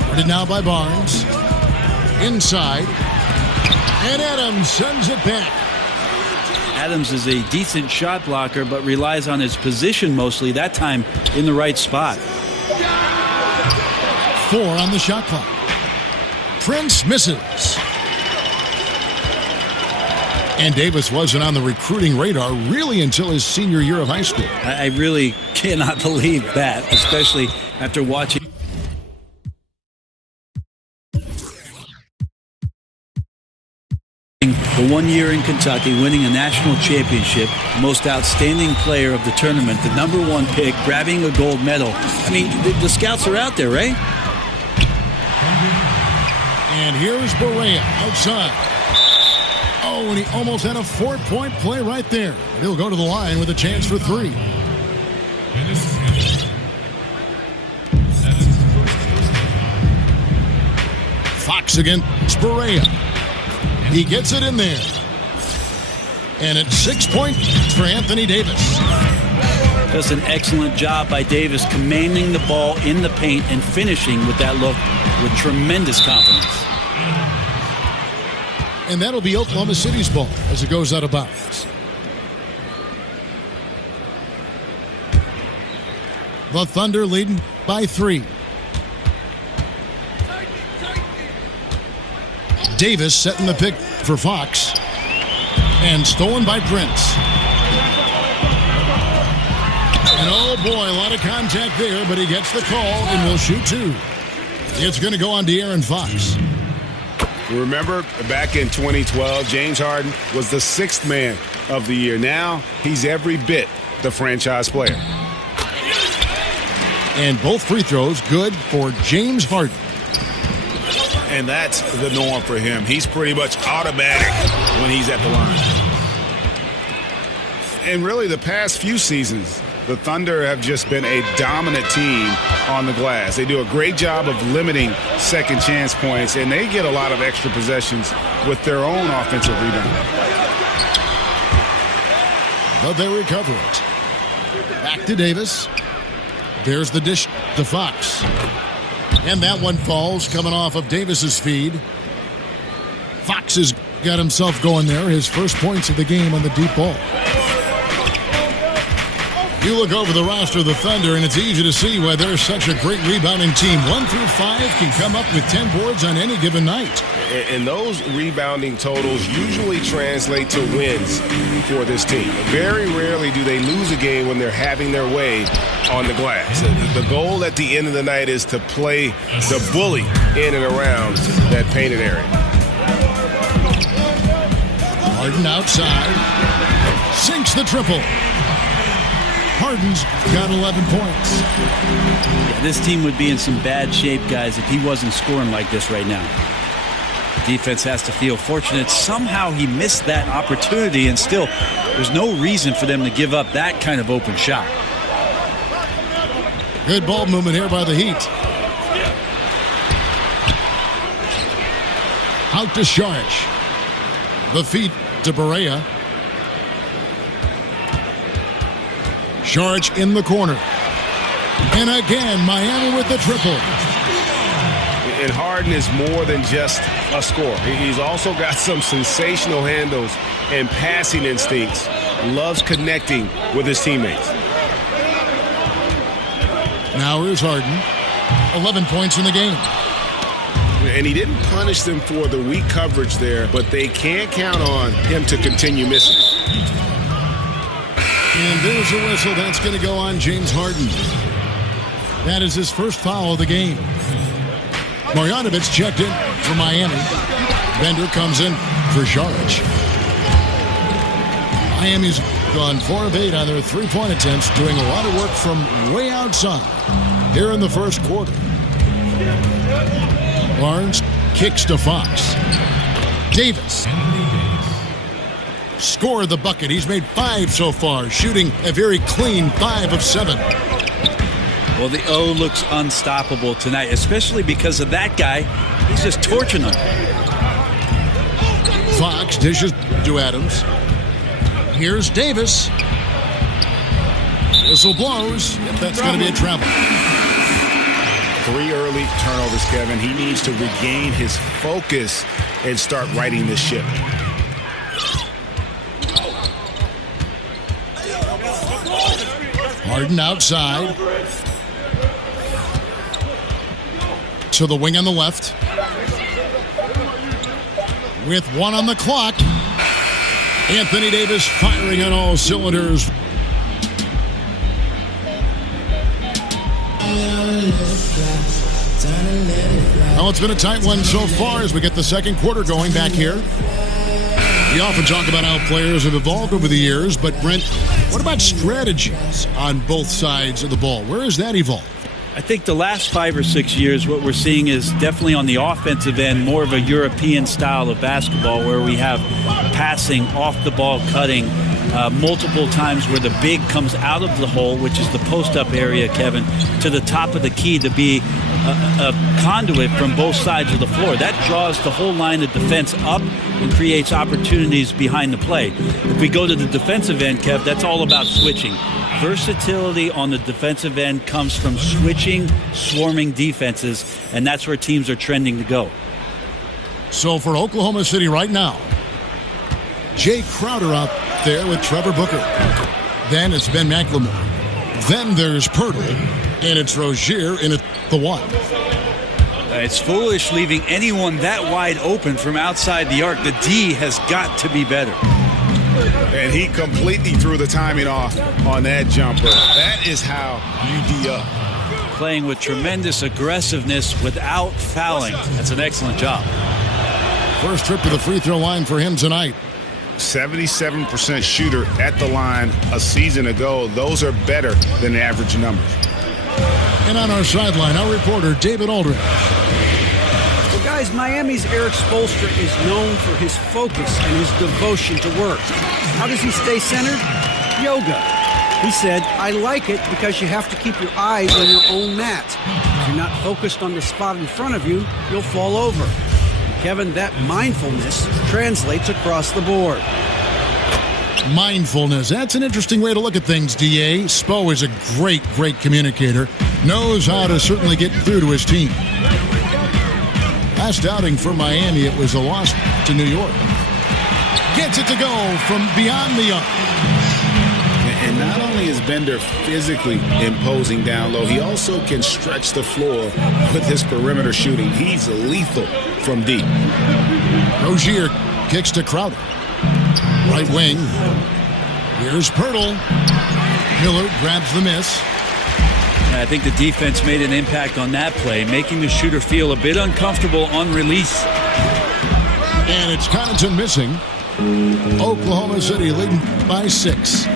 Guarded now by Barnes. Inside. And Adams sends it back. Adams is a decent shot blocker, but relies on his position mostly, that time in the right spot. 4 on the shot clock. Prince misses. And Davis wasn't on the recruiting radar really until his senior year of high school. I really cannot believe that, especially after watching the 1 year in Kentucky, winning a national championship, most outstanding player of the tournament, the #1 pick, grabbing a gold medal. I mean, the scouts are out there, right? And here's Barea outside. Oh, and he almost had a 4-point play right there. But he'll go to the line with a chance for 3. Fox against Barea. He gets it in there. And it's 6 points for Anthony Davis. Just an excellent job by Davis commanding the ball in the paint and finishing with that look with tremendous confidence. And that'll be Oklahoma City's ball as it goes out of bounds. The Thunder leading by 3. Davis setting the pick for Fox. And stolen by Prince. And oh boy, a lot of contact there, but he gets the call and will shoot 2. It's going to go on De'Aaron Fox. Remember, back in 2012, James Harden was the 6th man of the year. Now, he's every bit the franchise player. And both free throws good for James Harden. And that's the norm for him. He's pretty much automatic when he's at the line. And really, the past few seasons, the Thunder have just been a dominant team on the glass. They do a great job of limiting second chance points, and they get a lot of extra possessions with their own offensive rebound. But they recover it. Back to Davis. There's the dish to Fox. And that one falls coming off of Davis's feed. Fox has got himself going there. His first points of the game on the deep ball. You look over the roster of the Thunder, and it's easy to see why they're such a great rebounding team. 1 through 5 can come up with 10 boards on any given night. And those rebounding totals usually translate to wins for this team. Very rarely do they lose a game when they're having their way on the glass. The goal at the end of the night is to play the bully in and around that painted area. Harden outside. Sinks the triple. Harden's got 11 points. Yeah, this team would be in some bad shape, guys, if he wasn't scoring like this right now. Defense has to feel fortunate. Somehow he missed that opportunity, and still, there's no reason for them to give up that kind of open shot. Good ball movement here by the Heat. Out to Saric. The feed to Barea. Saric in the corner. And again, Miami with the triple. And Harden is more than just a scorer. He's also got some sensational handles and passing instincts. Loves connecting with his teammates. Now here's Harden. 11 points in the game. And he didn't punish them for the weak coverage there, but they can't count on him to continue missing. And there's a whistle. That's going to go on James Harden. That is his first foul of the game. Marjanovic checked in for Miami. Bender comes in for Saric. Miami's gone 4 of 8 on their three-point attempts, doing a lot of work from way outside here in the first quarter. Barnes kicks to Fox. Davis scored the bucket. He's made 5 so far, shooting a very clean 5 of 7. Well, the O looks unstoppable tonight, especially because of that guy. He's just torching them. Fox dishes to Adams. Here's Davis. Whistle blows. Yep, that's going to be a travel. 3 early turnovers, Kevin. He needs to regain his focus and start righting this ship. Harden outside. To the wing on the left. With 1 on the clock. Anthony Davis firing on all cylinders. Well, it's been a tight one so far as we get the second quarter going back here. We often talk about how players have evolved over the years, but Brent, what about strategies on both sides of the ball? Where has that evolved? I think the last 5 or 6 years, what we're seeing is definitely on the offensive end, more of a European style of basketball where we have passing, off-the-ball cutting, multiple times where the big comes out of the hole, which is the post-up area, Kevin, to the top of the key to be a conduit from both sides of the floor. That draws the whole line of defense up and creates opportunities behind the play. If we go to the defensive end, Kev, that's all about switching. Versatility on the defensive end comes from switching, swarming defenses, and that's where teams are trending to go. So for Oklahoma City right now, Jay Crowder out there with Trevor Booker. Then it's Ben McLemore. Then there's Pirtle, and it's Rozier in at the 1. It's foolish leaving anyone that wide open from outside the arc. The D has got to be better. And he completely threw the timing off on that jumper. That is how you D up. Playing with tremendous aggressiveness without fouling. That's an excellent job. First trip to the free throw line for him tonight. 77% shooter at the line a season ago. Those are better than average numbers. And on our sideline, our reporter, David Aldridge. Well, guys, Miami's Eric Spoelstra is known for his focus and his devotion to work. How does he stay centered? Yoga. He said, I like it because you have to keep your eyes on your own mat. If you're not focused on the spot in front of you, you'll fall over. Kevin, that mindfulness translates across the board. Mindfulness. That's an interesting way to look at things, D.A. Spo is a great communicator. Knows how to certainly get through to his team. Last outing for Miami, it was a loss to New York. Gets it to go from beyond the arc. And not only is Bender physically imposing down low, he also can stretch the floor with his perimeter shooting. He's lethal from deep. Rozier kicks to Crowder. Right wing. Here's Pirtle. Miller grabs the miss. I think the defense made an impact on that play, making the shooter feel a bit uncomfortable on release. And it's Connaughton missing. Oklahoma City leading by 6.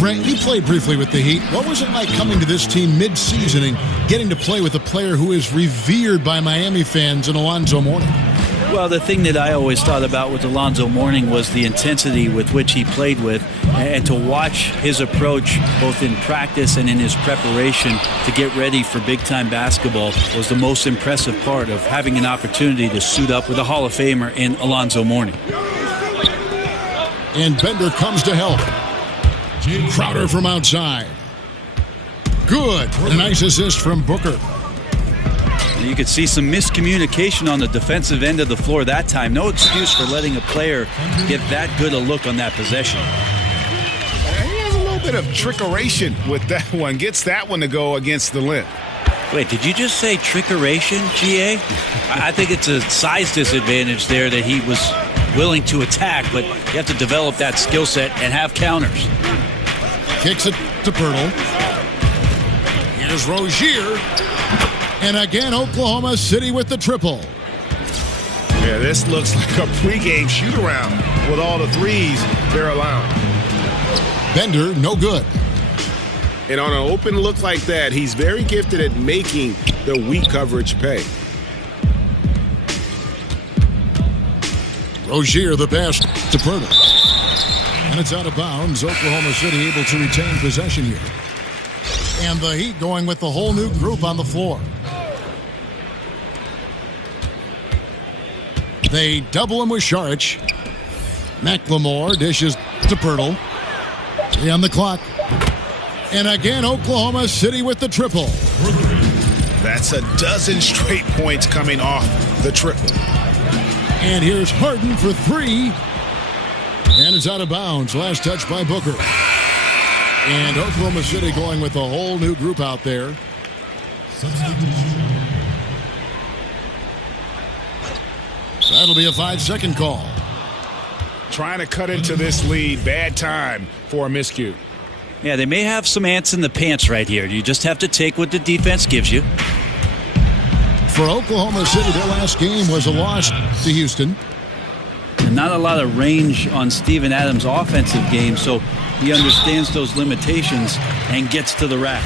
Brent, you played briefly with the Heat. What was it like coming to this team mid-season and getting to play with a player who is revered by Miami fans in Alonzo Mourning? Well, the thing that I always thought about with Alonzo Mourning was the intensity with which he played with, and to watch his approach both in practice and in his preparation to get ready for big-time basketball was the most impressive part of having an opportunity to suit up with a Hall of Famer in Alonzo Mourning. And Bender comes to help. Crowder from outside. Good. And a nice assist from Booker. You could see some miscommunication on the defensive end of the floor that time. No excuse for letting a player get that good a look on that possession. He has a little bit of trickeration with that one. Gets that one to go against the limb. Wait, did you just say trickeration, GA? I think it's a size disadvantage there that he was willing to attack, but you have to develop that skill set and have counters. Kicks it to Pirtle. Here's Rozier. And again, Oklahoma City with the triple. Yeah, this looks like a pregame shoot-around with all the threes they're allowing. Bender, no good. And on an open look like that, he's very gifted at making the weak coverage pay. Rozier, the pass to Pirtle. And it's out of bounds. Oklahoma City able to retain possession here. And the Heat going with the whole new group on the floor. They double him with Saric. McLemore dishes to Pirtle. On the clock. And again, Oklahoma City with the triple. That's a dozen straight points coming off the triple. And here's Harden for 3. And it's out of bounds. Last touch by Booker. And Oklahoma City going with a whole new group out there. That'll be a 5-second call. Trying to cut into this lead. Bad time for a miscue. Yeah, they may have some ants in the pants right here. You just have to take what the defense gives you. For Oklahoma City, their last game was a loss to Houston. And not a lot of range on Steven Adams' offensive game, so he understands those limitations and gets to the rack.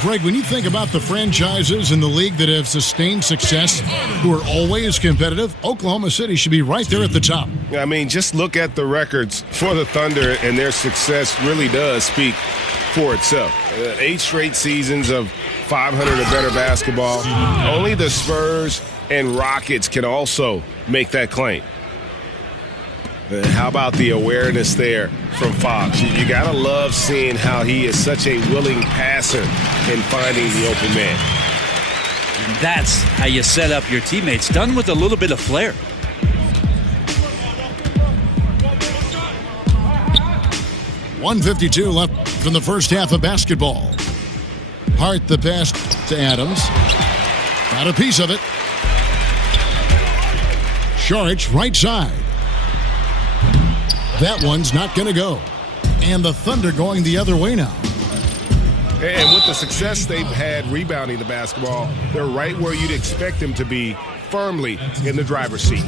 Greg, when you think about the franchises in the league that have sustained success, who are always competitive, Oklahoma City should be right there at the top. I mean, just look at the records for the Thunder, and their success really does speak for itself. 8 straight seasons of 500 or better basketball. Only the Spurs and Rockets can also make that claim. How about the awareness there from Fox? You got to love seeing how he is such a willing passer in finding the open man. And that's how you set up your teammates. Done with a little bit of flair. .152 left from the first half of basketball. Hart the pass to Adams. Got a piece of it. Saric right side. That one's not going to go. And the Thunder going the other way now. And with the success they've had rebounding the basketball, they're right where you'd expect them to be, firmly in the driver's seat.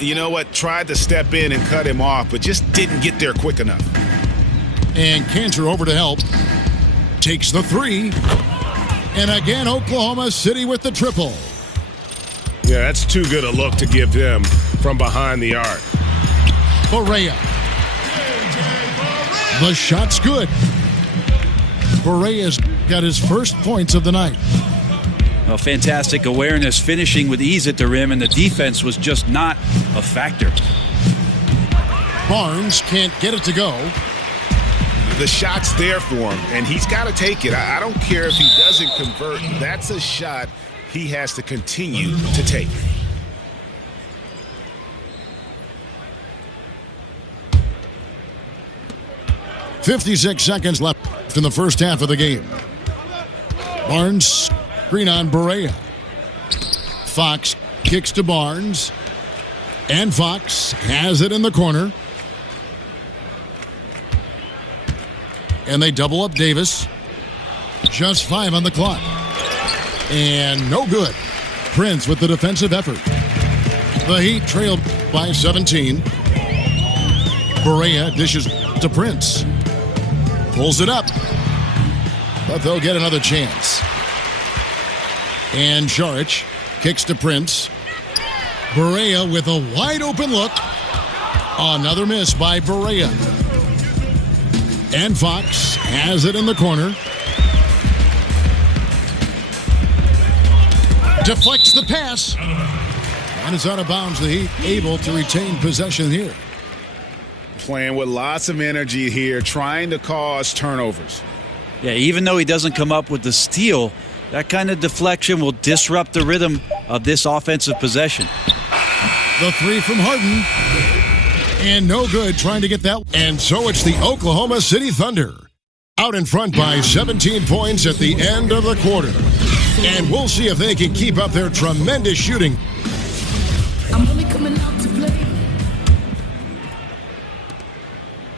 You know what? Tried to step in and cut him off, but just didn't get there quick enough. And Cantor over to help. Takes the three. And again, Oklahoma City with the triple. Yeah, that's too good a look to give them from behind the arc. Barea. The shot's good. Barea's got his first points of the night. Well, fantastic awareness, finishing with ease at the rim, and the defense was just not a factor. Barnes can't get it to go. The shot's there for him, and he's got to take it. I don't care if he doesn't convert. That's a shot he has to continue to take. .56 seconds left in the first half of the game. Barnes screen on Barea. Fox kicks to Barnes. And Fox has it in the corner. And they double up Davis. Just 5 on the clock. And no good. Prince with the defensive effort. The Heat trailed by 17. Barea dishes to Prince. Pulls it up. But they'll get another chance. And Šarić kicks to Prince. Barea with a wide open look. Another miss by Barea. And Fox has it in the corner. Deflects the pass. And it's out of bounds. The Heat able to retain possession here. Playing with lots of energy here, trying to cause turnovers. Yeah, even though he doesn't come up with the steal, that kind of deflection will disrupt the rhythm of this offensive possession. The three from Harden. And no good trying to get that. And so it's the Oklahoma City Thunder out in front by 17 points at the end of the quarter. And we'll see if they can keep up their tremendous shooting. I'm only coming out to play.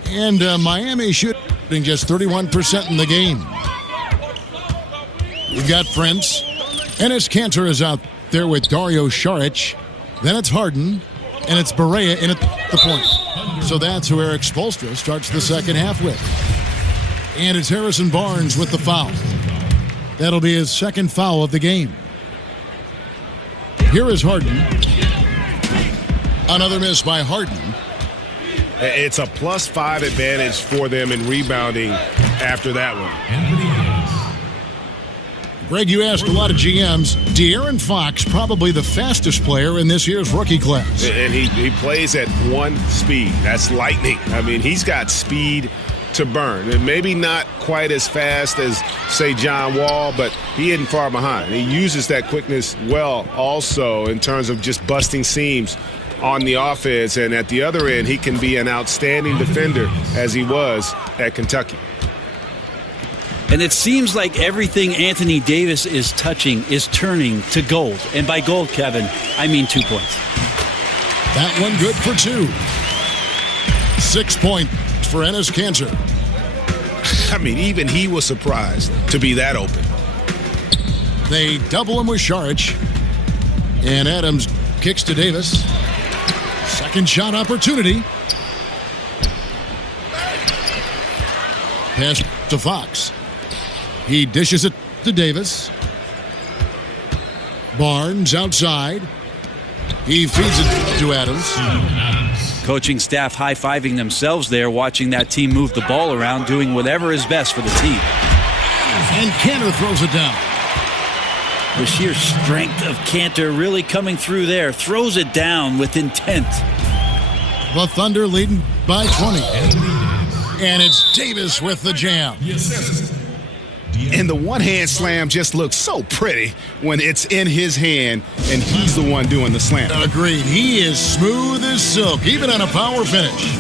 And Miami shooting just 31% in the game. You've got Prince. Enes Kanter is out there with Dario Šarić. Then it's Harden. And it's Barea in at the point. So that's who Eric Spoelstra starts the second half with. And it's Harrison Barnes with the foul. That'll be his second foul of the game. Here is Harden. Another miss by Harden. It's a +5 advantage for them in rebounding after that one. Greg, you asked a lot of GMs. De'Aaron Fox, probably the fastest player in this year's rookie class. And he plays at one speed. That's lightning. I mean, he's got speed to burn. And maybe not quite as fast as, say, John Wall, but he isn't far behind. He uses that quickness well also in terms of just busting seams on the offense. And at the other end, he can be an outstanding defender as he was at Kentucky. And it seems like everything Anthony Davis is touching is turning to gold. And by gold, Kevin, I mean 2 points. That one good for 2. 6 points for Enes Kanter. I mean, even he was surprised to be that open. They double him with Šarić. And Adams kicks to Davis. Second shot opportunity. Pass to Fox. He dishes it to Davis. Barnes outside. He feeds it to Adams. Coaching staff high-fiving themselves there, watching that team move the ball around, doing whatever is best for the team. And Kanter throws it down. The sheer strength of Kanter really coming through there. Throws it down with intent. The Thunder leading by 20. And it's Davis with the jam. And the one-hand slam just looks so pretty when it's in his hand and he's the one doing the slam. Agreed. He is smooth as silk, even on a power finish.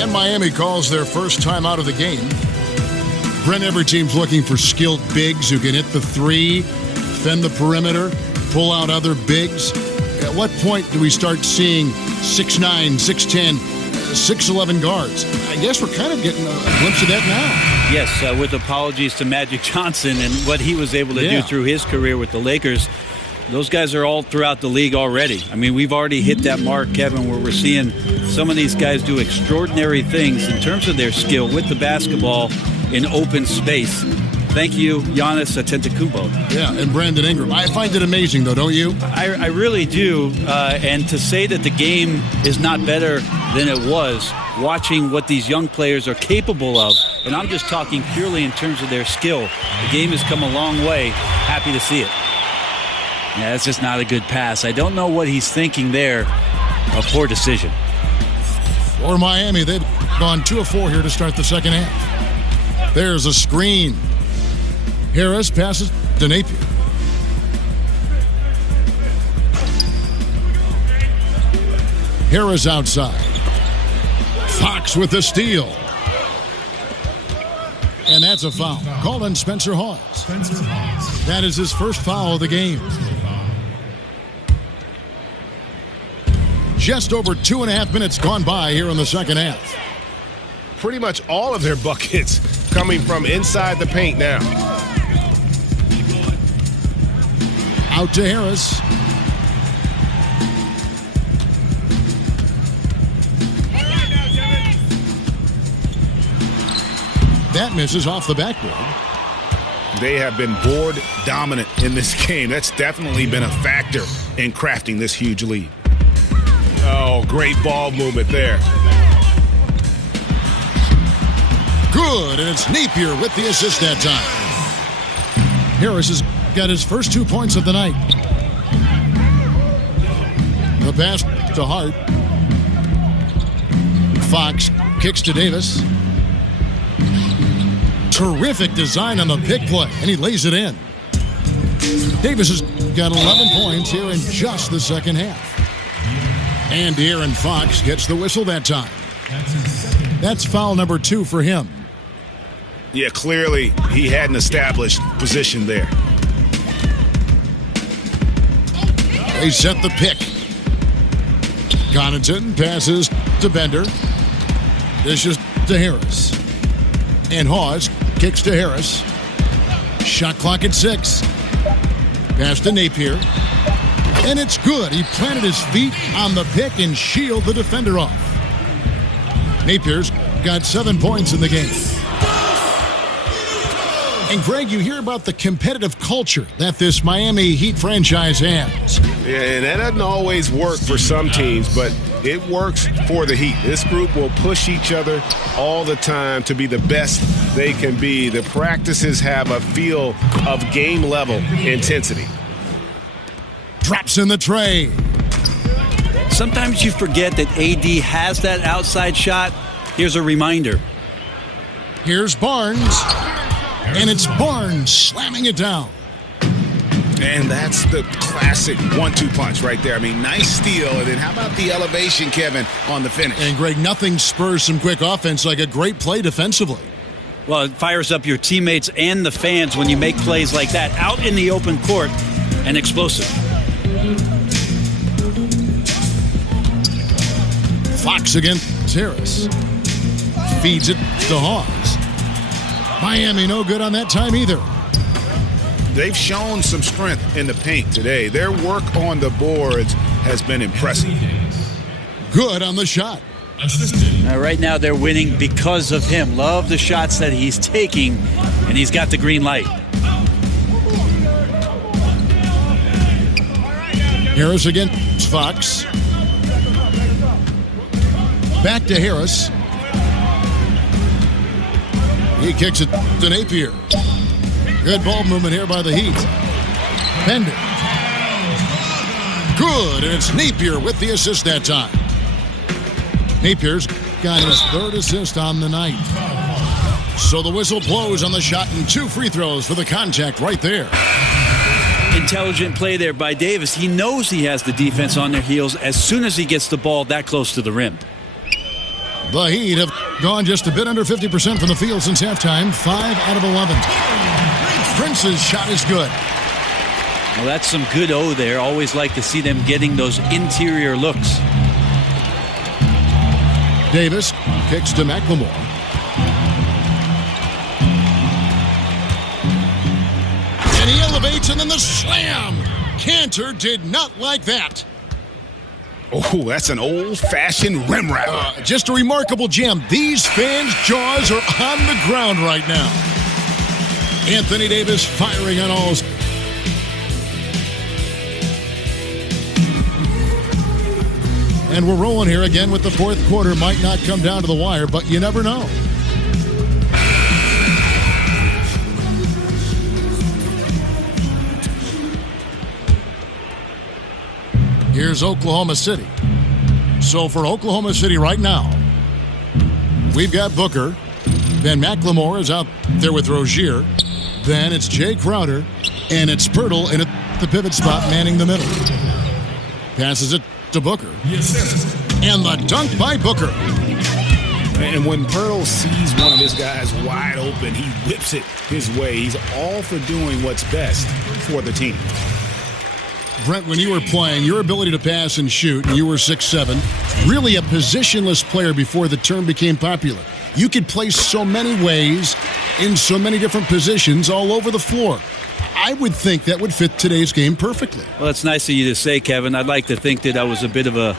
And Miami calls their first time out of the game. Brent, every team's looking for skilled bigs who can hit the three, defend the perimeter, pull out other bigs. At what point do we start seeing 6'9", 6'10", 6'11" guards? I guess we're kind of getting a glimpse of that now. Yes, with apologies to Magic Johnson and what he was able to do through his career with the Lakers. Those guys are all throughout the league already. I mean, we've already hit that mark, Kevin, where we're seeing some of these guys do extraordinary things in terms of their skill with the basketball in open space. Thank you, Giannis Antetokounmpo. Yeah, and Brandon Ingram. I find it amazing, though, don't you? I really do. And to say that the game is not better than it was, watching what these young players are capable of, and I'm just talking purely in terms of their skill. The game has come a long way. Happy to see it. Yeah, that's just not a good pass. I don't know what he's thinking there. A poor decision. For Miami, they've gone 2 of 4 here to start the second half. There's a screen. Harris passes to Napier. Harris outside. Fox with the steal. And that's a foul. Called on Spencer Hawes. That is his first foul of the game. Just over 2.5 minutes gone by here in the second half. Pretty much all of their buckets coming from inside the paint now. Out to Harris. That misses off the backboard. They have been board dominant in this game. That's definitely been a factor in crafting this huge lead. Oh, great ball movement there. Good, and it's Napier with the assist that time. Harris has got his first 2 points of the night. The pass to Hart. Fox kicks to Davis. Terrific design on the pick play, and he lays it in. Davis has got 11 points here in just the second half. And De'Aaron Fox gets the whistle that time. That's foul number 2 for him. Yeah, clearly he had an established position there. They set the pick. Connaughton passes to Bender. Dishes to Harris. And Hawes kicks to Harris. Shot clock at 6. Pass to Napier. And it's good. He planted his feet on the pick and shielded the defender off. Napier's got 7 points in the game. And Greg, you hear about the competitive culture that this Miami Heat franchise has. Yeah, and that doesn't always work for some teams, but it works for the Heat. This group will push each other all the time to be the best they can be. The practices have a feel of game level intensity. Drops in the tray. Sometimes you forget that AD has that outside shot. Here's a reminder. Here's Barnes. And it's Barnes slamming it down. And that's the classic 1-2 punch right there. I mean, nice steal. And then how about the elevation, Kevin, on the finish? And Greg, nothing spurs some quick offense like a great play defensively. Well, it fires up your teammates and the fans when you make plays like that out in the open court and explosive. Fox against Harris. Feeds it to Hawes. Miami no good on that time either. They've shown some strength in the paint today. Their work on the boards has been impressive. Good on the shot. Right now they're winning because of him. Love the shots that he's taking, and he's got the green light. Harris against Fox. Back to Harris. He kicks it to Napier. Good ball movement here by the Heat. Bender. Good, and it's Napier with the assist that time. Napier's got his 3rd assist on the night. So the whistle blows on the shot and 2 free throws for the contact right there. Intelligent play there by Davis. He knows he has the defense on their heels as soon as he gets the ball that close to the rim. The Heat have gone just a bit under 50% from the field since halftime. 5 out of 11. Prince's shot is good. Well, that's some good O there. Always like to see them getting those interior looks. Davis kicks to McLemore. And he elevates, and then the slam. Cantor did not like that. Oh, that's an old-fashioned rim wrap. Just a remarkable jam. These fans' jaws are on the ground right now. Anthony Davis firing on all. And we're rolling here again with the fourth quarter. Might not come down to the wire, but you never know. Here's Oklahoma City. So for Oklahoma City right now, we've got Booker. Ben McLemore is out there with Rozier. Then it's Jay Crowder. And it's Pirtle in at the pivot spot, manning the middle. Passes it to Booker. And the dunk by Booker. And when Pirtle sees one of his guys wide open, he whips it his way. He's all for doing what's best for the team. Brent, when you were playing, your ability to pass and shoot, and you were 6'7", really a positionless player before the term became popular. You could play so many ways, in so many different positions, all over the floor. I would think that would fit today's game perfectly. Well, it's nice of you to say, Kevin. I'd like to think that I was a bit of a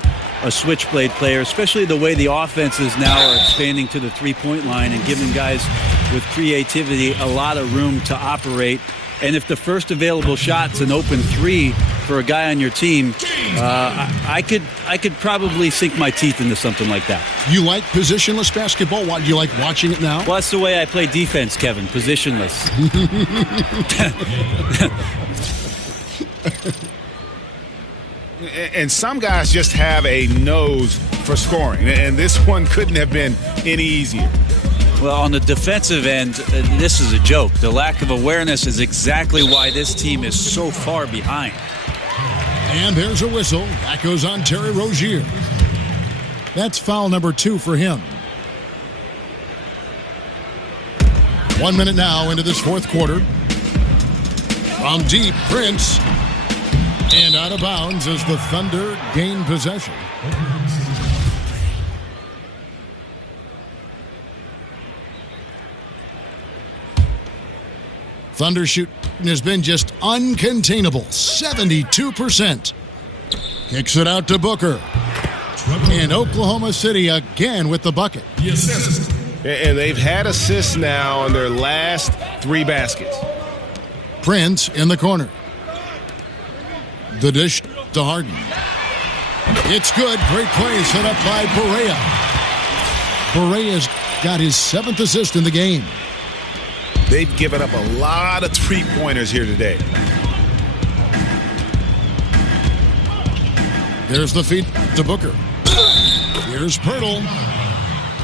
switchblade player, especially the way the offenses now are expanding to the three-point line and giving guys with creativity a lot of room to operate. And if the first available shot's an open three for a guy on your team, I could probably sink my teeth into something like that. You like positionless basketball? Do you like watching it now? Well, that's the way I play defense, Kevin. Positionless. And some guys just have a nose for scoring, and this one couldn't have been any easier. Well, on the defensive end, this is a joke. The lack of awareness is exactly why this team is so far behind. And there's a whistle. That goes on Terry Rozier. That's foul number 2 for him. 1 minute now into this fourth quarter. From deep, Prince. And out of bounds as the Thunder gain possession. Thunder shooting has been just uncontainable. 72%. Kicks it out to Booker. And Oklahoma City again with the bucket. And they've had assists now on their last 3 baskets. Prince in the corner. The dish to Harden. It's good. Great play set up by Perea. Perea's got his 7th assist in the game. They've given up a lot of three-pointers here today. There's the feed to Booker. Here's Pirtle.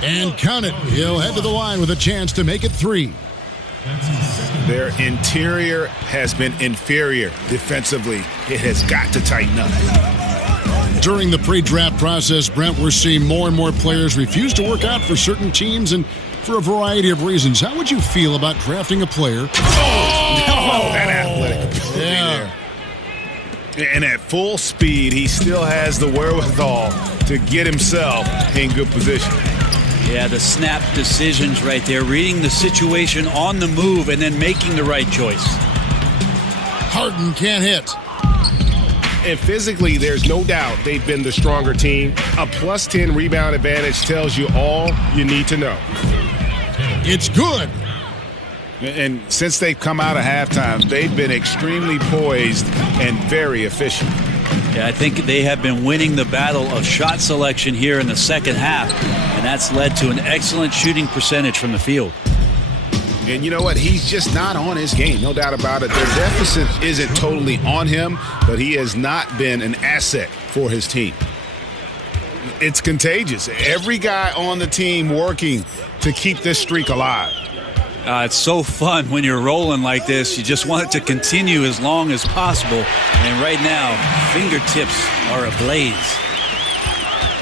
And count it. He'll head to the line with a chance to make it 3. Their interior has been inferior defensively. It has got to tighten up. During the pre-draft process, Brent, we're seeing more and more players refuse to work out for certain teams and for a variety of reasons. How would you feel about drafting a player? Oh, that athletic ability there. And at full speed, he still has the wherewithal to get himself in good position. Yeah, the snap decisions right there, reading the situation on the move and then making the right choice. Harden can't hit. And physically, there's no doubt they've been the stronger team. A plus 10 rebound advantage tells you all you need to know. It's good. And since they've come out of halftime, they've been extremely poised and very efficient. Yeah, I think they have been winning the battle of shot selection here in the second half, and that's led to an excellent shooting percentage from the field. And you know what? He's just not on his game, no doubt about it. Their deficit isn't totally on him, but he has not been an asset for his team. It's contagious. Every guy on the team working to keep this streak alive. It's so fun when you're rolling like this. You just want it to continue as long as possible. And right now, fingertips are ablaze.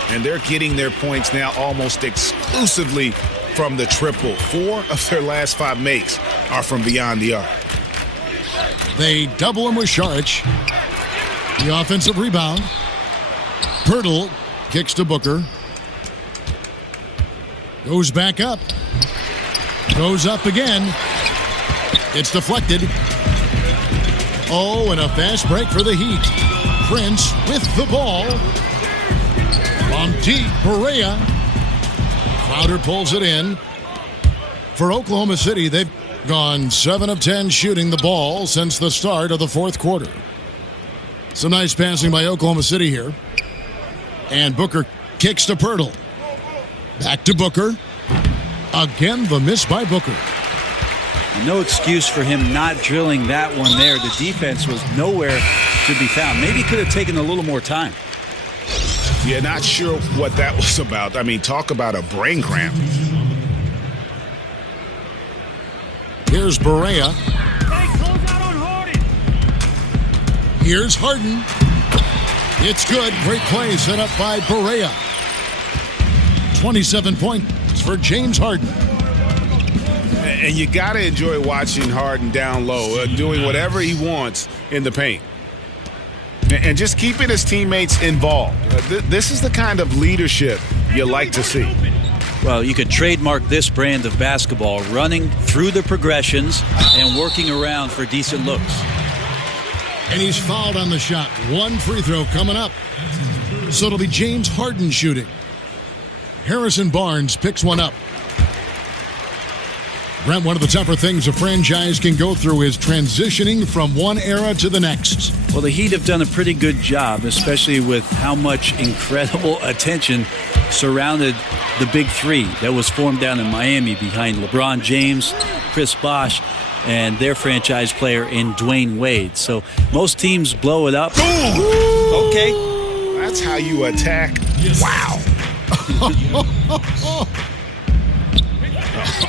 And they're getting their points now almost exclusively from the triple. 4 of their last 5 makes are from beyond the arc. They double him with Saric. The offensive rebound. Pirtle kicks to Booker. Goes back up. Goes up again. It's deflected. Oh, and a fast break for the Heat. Prince with the ball. From deep, Perea. Crowder pulls it in. For Oklahoma City, they've gone 7 of 10 shooting the ball since the start of the fourth quarter. Some nice passing by Oklahoma City here. And Booker kicks to Pirtle. Back to Booker. Again, the miss by Booker. No excuse for him not drilling that one there. The defense was nowhere to be found. Maybe he could have taken a little more time. Yeah, not sure what that was about. I mean, talk about a brain cramp. Here's Berea. Here's Harden. It's good. Great play set up by Berea. 27 points for James Harden. And you got to enjoy watching Harden down low, doing whatever he wants in the paint. And just keeping his teammates involved. This is the kind of leadership you like to see. Well, you could trademark this brand of basketball, running through the progressions and working around for decent looks. And he's fouled on the shot. One free throw coming up. So it'll be James Harden shooting. Harrison Barnes picks one up. Brent, one of the tougher things a franchise can go through is transitioning from one era to the next. Well, the Heat have done a pretty good job, especially with how much incredible attention surrounded the big three that was formed down in Miami behind LeBron James, Chris Bosh, and their franchise player in Dwayne Wade. So most teams blow it up. Ooh. Okay. That's how you attack. Wow.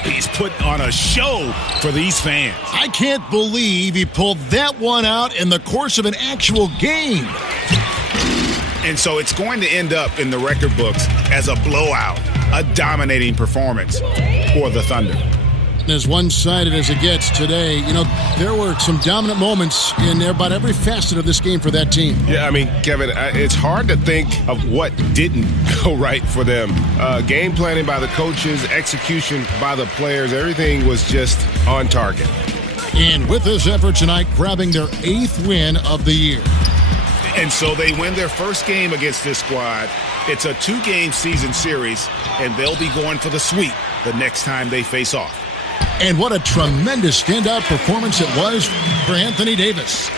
He's put on a show for these fans. I can't believe he pulled that one out in the course of an actual game. And so it's going to end up in the record books as a blowout, a dominating performance for the Thunder. As one-sided as it gets today, you know, there were some dominant moments in about every facet of this game for that team. Yeah, I mean, Kevin, it's hard to think of what didn't go right for them. Game planning by the coaches, execution by the players, everything was just on target. And with this effort tonight, grabbing their 8th win of the year. And so they win their first game against this squad. It's a 2-game season series, and they'll be going for the sweep the next time they face off. And what a tremendous standout performance it was for Anthony Davis.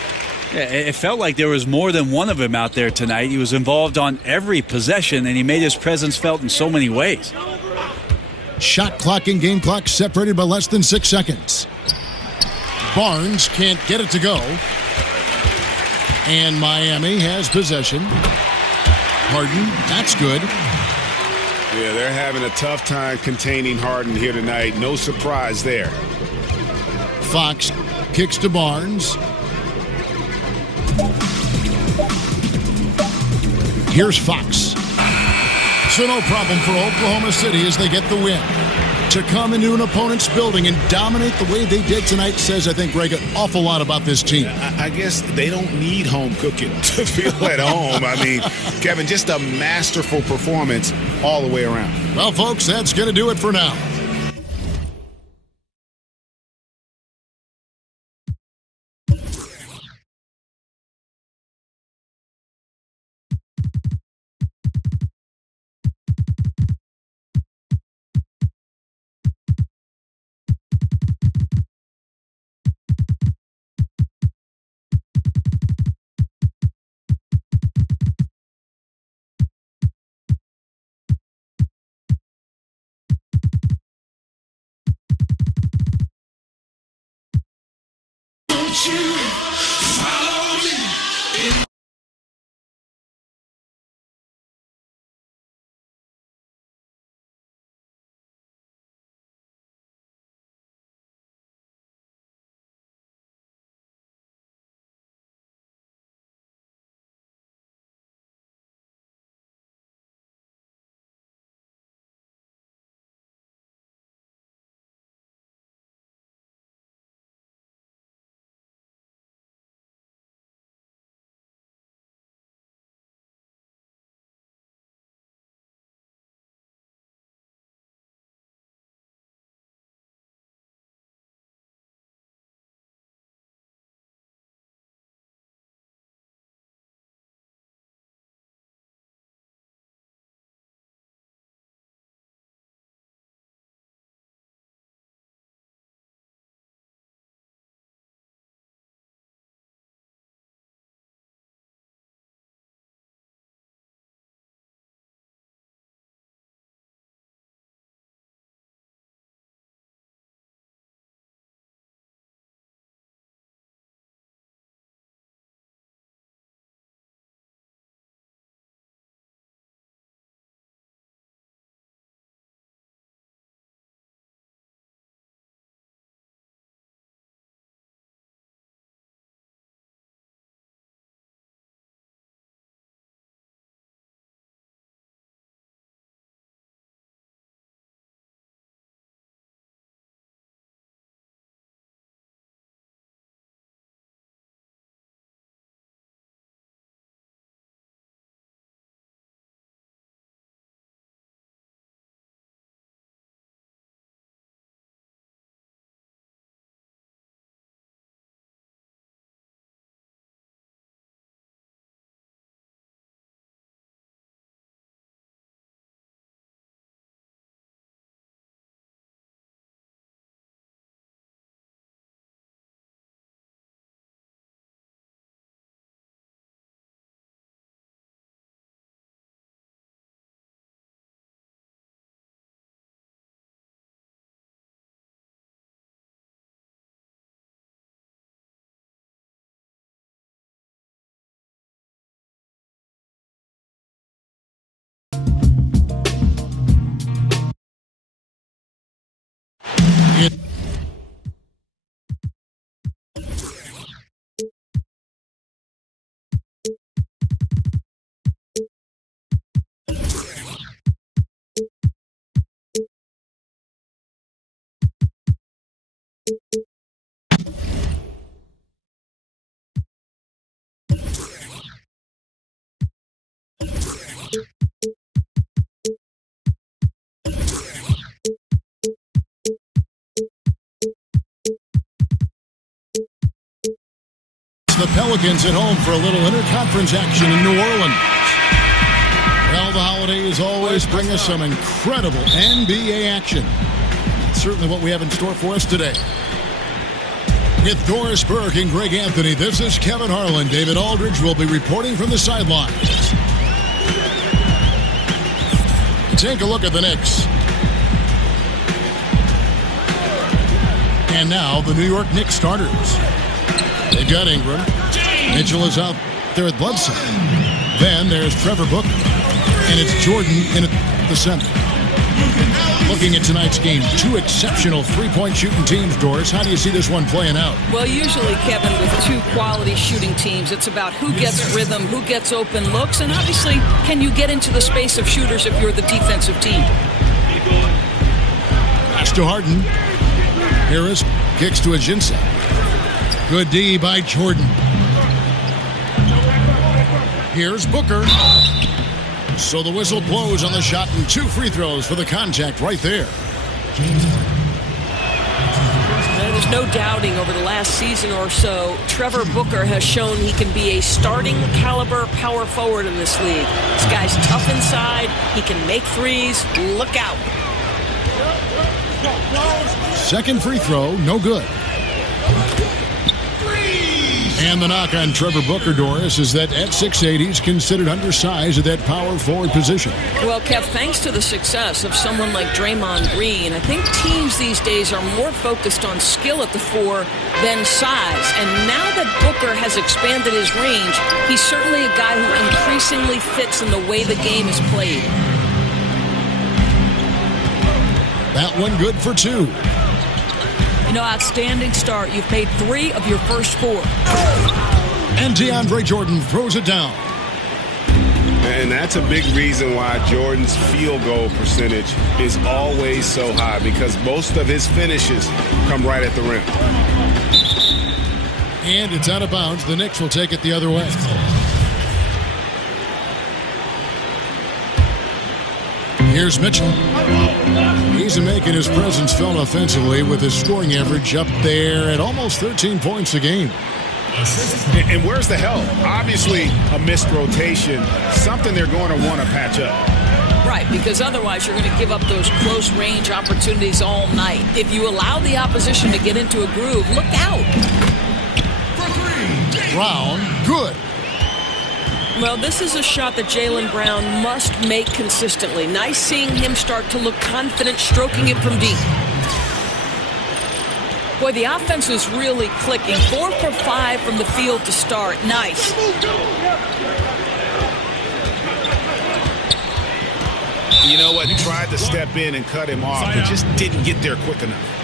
Yeah, it felt like there was more than one of him out there tonight. He was involved on every possession, and he made his presence felt in so many ways. Shot clock and game clock separated by less than 6 seconds. Barnes can't get it to go. And Miami has possession. Harden, that's good. Yeah, they're having a tough time containing Harden here tonight. No surprise there. Fox kicks to Barnes. Here's Fox. So no problem for Oklahoma City as they get the win. To come into an opponent's building and dominate the way they did tonight says, I think, Greg, an awful lot about this team. I guess they don't need home cooking to feel at home. I mean, Kevin, just a masterful performance all the way around. Well, folks, that's going to do it for now. the Pelicans at home for a little interconference action in New Orleans. Well, the holidays always bring us some incredible NBA action. That's certainly what we have in store for us today. With Doris Burke and Greg Anthony, this is Kevin Harlan. David Aldridge will be reporting from the sidelines. Take a look at the Knicks. And now the New York Knicks starters. They've got Ingram. Mitchell is out there at Bledsoe. Then there's Trevor Booker. And it's Jordan in at the center. Looking at tonight's game, two exceptional three-point shooting teams, Doris. How do you see this one playing out? Well, usually, Kevin, with two quality shooting teams, it's about who gets rhythm, who gets open looks, and obviously, can you get into the space of shooters if you're the defensive team? Pass to Harden. Harris kicks to Ajinça. Good D by Jordan. Here's Booker. So the whistle blows on the shot and two free throws for the contact right there. There's no doubting over the last season or so, Trevor Booker has shown he can be a starting caliber power forward in this league. This guy's tough inside. He can make threes. Look out. Second free throw, no good. And the knock on Trevor Booker, Doris, is that at 6'8", he's considered undersized at that power forward position. Well, Kev, thanks to the success of someone like Draymond Green, I think teams these days are more focused on skill at the four than size. And now that Booker has expanded his range, he's certainly a guy who increasingly fits in the way the game is played. That one good for two. You know, outstanding start. You've made 3 of your first 4. And DeAndre Jordan throws it down. And that's a big reason why Jordan's field goal percentage is always so high, because most of his finishes come right at the rim. And it's out of bounds. The Knicks will take it the other way. Here's Mitchell. He's making his presence felt offensively with his scoring average up there at almost 13 points a game. And where's the help? Obviously, a missed rotation, something they're going to want to patch up. Right, because otherwise you're going to give up those close range opportunities all night. If you allow the opposition to get into a groove, look out. Brown, good. Well, this is a shot that Jaylen Brown must make consistently. Nice seeing him start to look confident, stroking it from deep. Boy, the offense is really clicking. 4 for 5 from the field to start. Nice. You know what? He tried to step in and cut him off, but just didn't get there quick enough.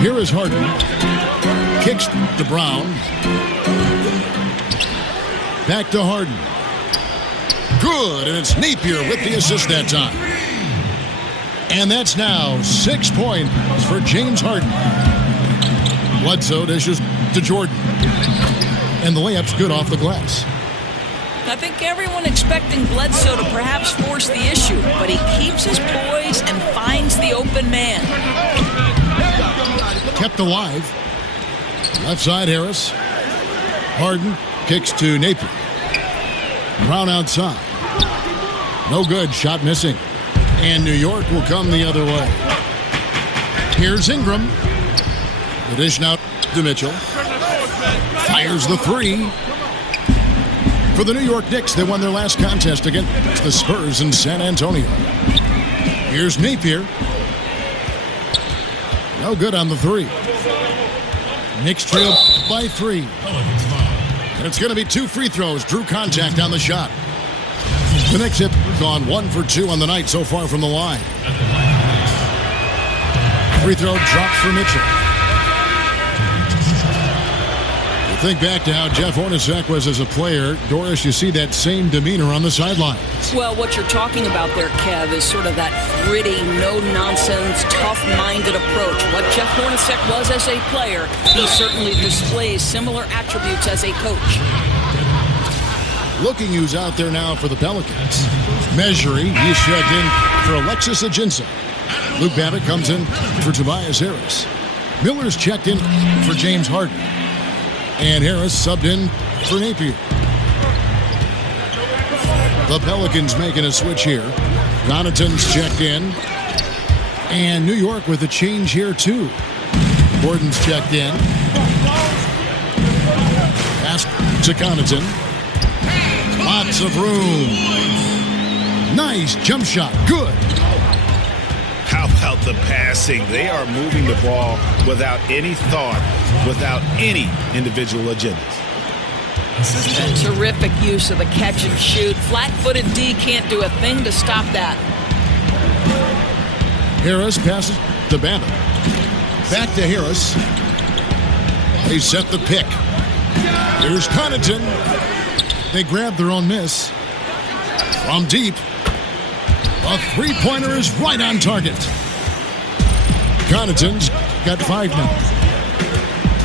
Here is Harden. Kicks to Brown. Back to Harden. Good, and it's Napier with the assist that time. And that's now 6 points for James Harden. Bledsoe dishes to Jordan. And the layup's good off the glass. I think everyone expecting Bledsoe to perhaps force the issue, but he keeps his poise and finds the open man. Kept alive. Left side, Harris. Harden kicks to Napier. Brown outside. No good. Shot missing. And New York will come the other way. Here's Ingram. The dish now to Mitchell. Fires the 3. For the New York Knicks, they won their last contest against the Spurs in San Antonio. Here's Napier. No good on the 3. Knicks trail by 3. And it's going to be 2 free throws. Drew contact on the shot. The Knicks have gone 1 for 2 on the night so far from the line. Free throw drops for Mitchell. You think back to how Jeff Hornacek was as a player. Doris, you see that same demeanor on the sideline. Well, what you're talking about there, Kev, is sort of that gritty, no-nonsense, tough-minded approach. What Jeff Hornacek was as a player, he certainly displays similar attributes as a coach. Looking who's out there now for the Pelicans. Measuring, he's checked in for Alexis Ajinça. Luke Babbitt comes in for Tobias Harris. Miller's checked in for James Harden. And Harris subbed in for Napier. The Pelicans making a switch here. Connaughton's checked in. And New York with a change here too. Gordon's checked in. Pass to Connaughton. Lots of room. Nice jump shot. Good. How about the passing? They are moving the ball without any thought, without any individual agendas. A terrific use of the catch and shoot. Flat-footed D can't do a thing to stop that. Harris passes to Babbitt. Back to Harris. They set the pick. Here's Connaughton. They grab their own miss. From deep. A three-pointer is right on target. Connaughton's got 5 now.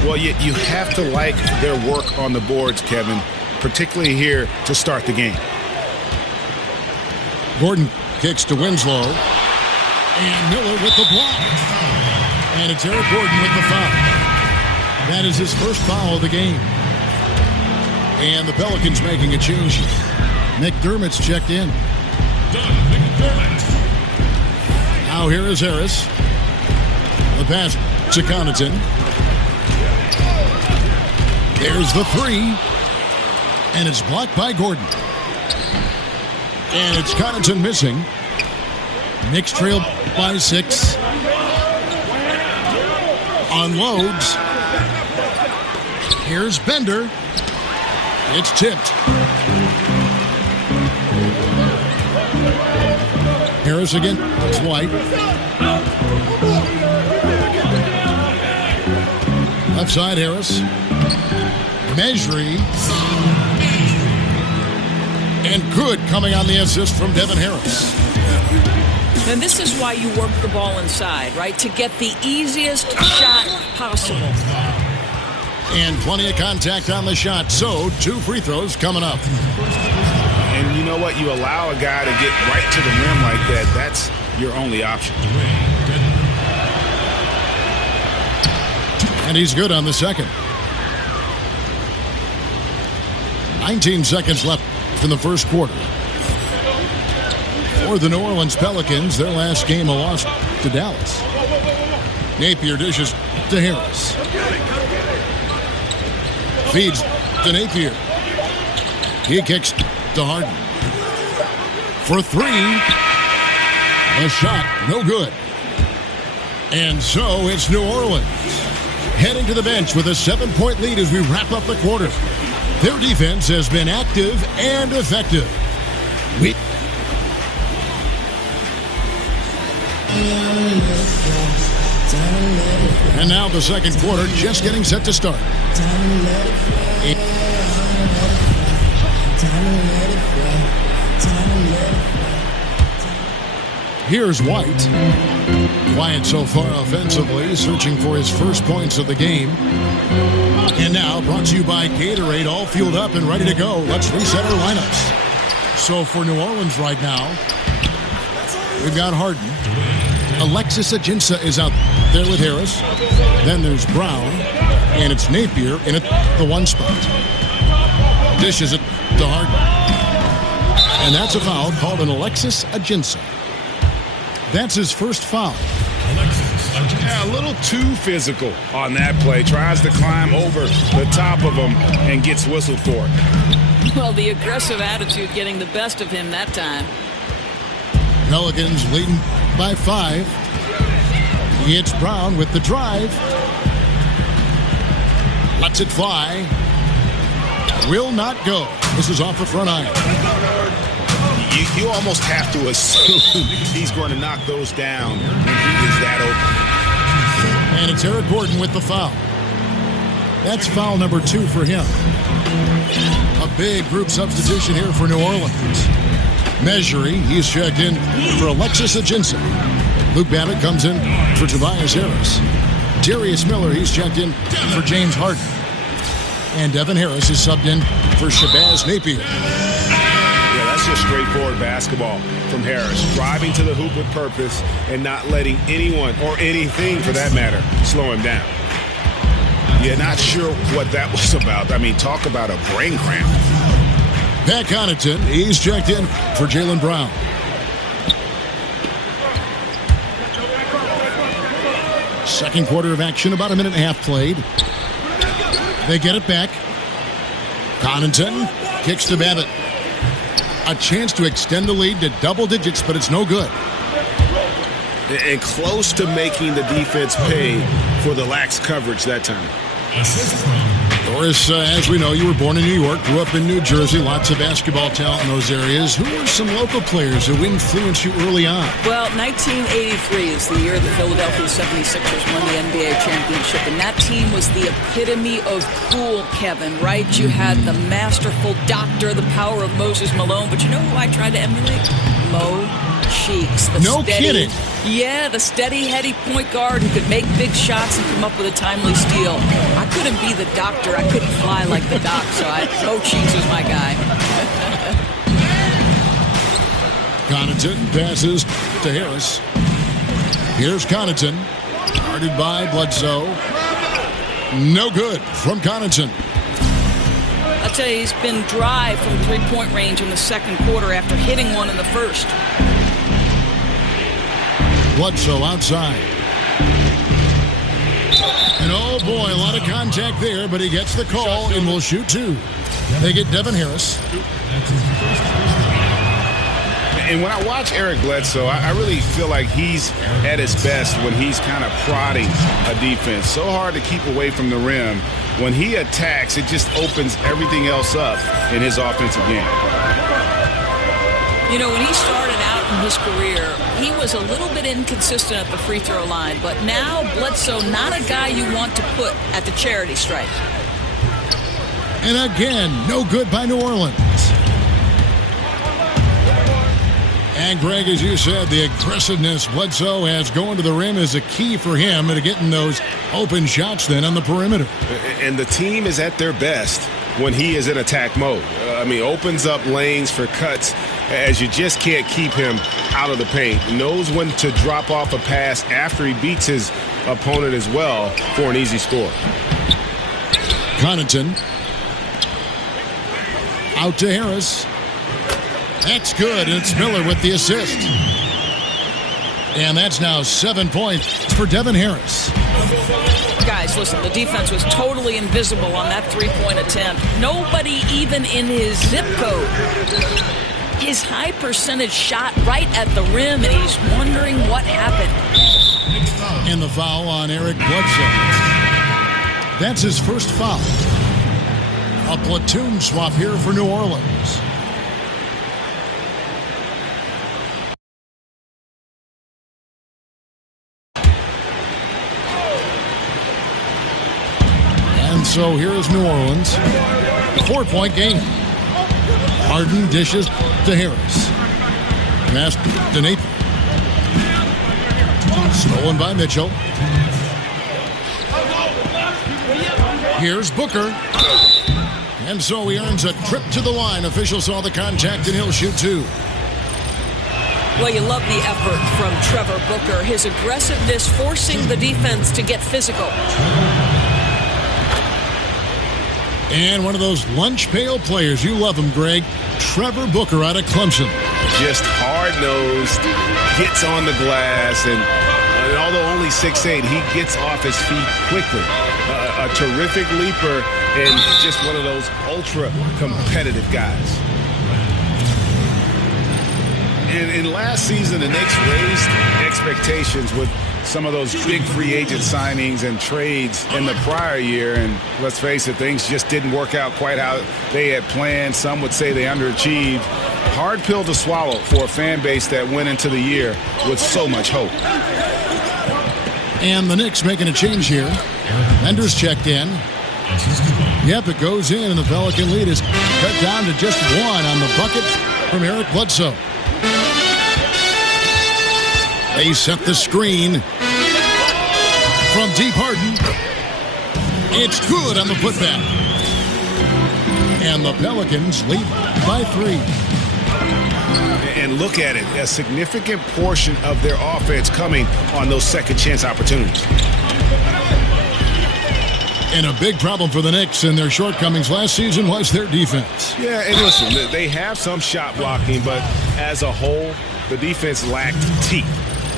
Well, you have to like their work on the boards, Kevin, particularly here to start the game. Gordon kicks to Winslow. And Miller with the block. And it's Eric Gordon with the foul. That is his first foul of the game. And the Pelicans making a change. McDermott's checked in. Now here is Harris. The pass to Connaughton. There's the 3. And it's blocked by Gordon. And it's Connaughton missing. Knicks trail by 6. Unloads. Here's Bender. It's tipped. Harris again. It's White. Left side, Harris. Measuring. And good coming on the assist from Devin Harris. And this is why you work the ball inside, right? To get the easiest shot possible. And plenty of contact on the shot. So 2 free throws coming up. And you know what? You allow a guy to get right to the rim like that. That's your only option. And he's good on the second. 19 seconds left in the first quarter. For the New Orleans Pelicans, their last game a loss to Dallas. Napier dishes to Harris. Feeds to Napier. He kicks to Harden. For 3. A shot, no good. And so it's New Orleans heading to the bench with a 7-point lead as we wrap up the quarter. Their defense has been active and effective. And now the second quarter just getting set to start. Here's White. Quiet so far offensively, searching for his first points of the game. And now, brought to you by Gatorade, all fueled up and ready to go. Let's reset our lineups. So for New Orleans right now, we've got Harden. Alexis Ajinça is out there with Harris. Then there's Brown. And it's Napier in the 1 spot. Dishes it to Harden. And that's a foul called an Alexis Ajinça. That's his first foul. Yeah, a little too physical on that play. Tries to climb over the top of him and gets whistled for it. Well, the aggressive attitude getting the best of him that time. Pelicans leading by 5. It's Brown with the drive. Lets it fly. Will not go. This is off the front iron. You almost have to assume he's going to knock those down when he is that open. And it's Eric Gordon with the foul. That's foul number 2 for him. A big group substitution here for New Orleans. Measuring, he's checked in for Alexis Ajinça. Luke Babbitt comes in for Tobias Harris. Darius Miller, he's checked in for James Harden. And Devin Harris is subbed in for Shabazz Napier. That's just straightforward basketball from Harris. Driving to the hoop with purpose and not letting anyone, or anything for that matter, slow him down. Yeah, not sure what that was about. I mean, talk about a brain cramp. Pat Connaughton, he's checked in for Jaylen Brown. Second quarter of action, about a minute and a half played. They get it back. Connaughton kicks to Babbitt. A chance to extend the lead to double digits, but it's no good. And close to making the defense pay for the lax coverage that time. Doris, as we know, you were born in New York, grew up in New Jersey, lots of basketball talent in those areas. Who were some local players who influenced you early on? Well, 1983 is the year the Philadelphia 76ers won the NBA championship, and that team was the epitome of cool, Kevin, right? You had the masterful doctor, the power of Moses Malone, but you know who I tried to emulate? Mo Cheeks. No kidding. Yeah, the steady, heady point guard who could make big shots and come up with a timely steal. I couldn't be the doctor. I couldn't fly like the doc, so Mo Cheeks was my guy. Connaughton passes to Harris. Here's Connaughton. Guarded by Bledsoe. No good from Connaughton. I'll tell you, he's been dry from three-point range in the second quarter after hitting one in the first. Bledsoe outside. And oh boy, a lot of contact there, but he gets the call and will shoot two. They get Devin Harris. And when I watch Eric Bledsoe, I really feel like he's at his best when he's kind of prodding a defense. So hard to keep away from the rim. When he attacks, it just opens everything else up in his offensive game. You know, when he started out in his career, he was a little bit inconsistent at the free throw line. But now, Bledsoe, not a guy you want to put at the charity stripe. And again, no good by New Orleans. And Greg, as you said, the aggressiveness Bledsoe has going to the rim is a key for him to getting those open shots then on the perimeter. And the team is at their best when he is in attack mode. I mean, opens up lanes for cuts as you just can't keep him out of the paint. Knows when to drop off a pass after he beats his opponent as well for an easy score. Connaughton out to Harris. That's good, and it's Miller with the assist. And that's now 7 points for Devin Harris. Guys, listen, the defense was totally invisible on that three-point attempt. Nobody even in his zip code. His high percentage shot right at the rim, and he's wondering what happened. And the foul on Eric Bledsoe. That's his first foul. A platoon swap here for New Orleans. And so here is New Orleans. 4-point game. Harden dishes to Harris. Pass to Nathan. Stolen by Mitchell. Here's Booker. And so he earns a trip to the line. Officials saw the contact and he'll shoot two. Well, you love the effort from Trevor Booker. His aggressiveness forcing the defense to get physical. And one of those lunch pail players. You love him, Greg. Trevor Booker out of Clemson. Just hard-nosed, gets on the glass, and although only 6'8", he gets off his feet quickly. A terrific leaper and just one of those ultra-competitive guys. In last season, the Knicks raised expectations with some of those big free agent signings and trades in the prior year. And let's face it, things just didn't work out quite how they had planned. Some would say they underachieved. Hard pill to swallow for a fan base that went into the year with so much hope. And the Knicks making a change here. Mender's checked in. Yep, it goes in, and the Pelican lead is cut down to just one on the bucket from Eric Bledsoe. They set the screen from deep. Harden. It's good on the putback. And the Pelicans lead by 3. And look at it, a significant portion of their offense coming on those second chance opportunities. And a big problem for the Knicks and their shortcomings last season was their defense. Yeah, and listen, they have some shot blocking, but as a whole, the defense lacked teeth.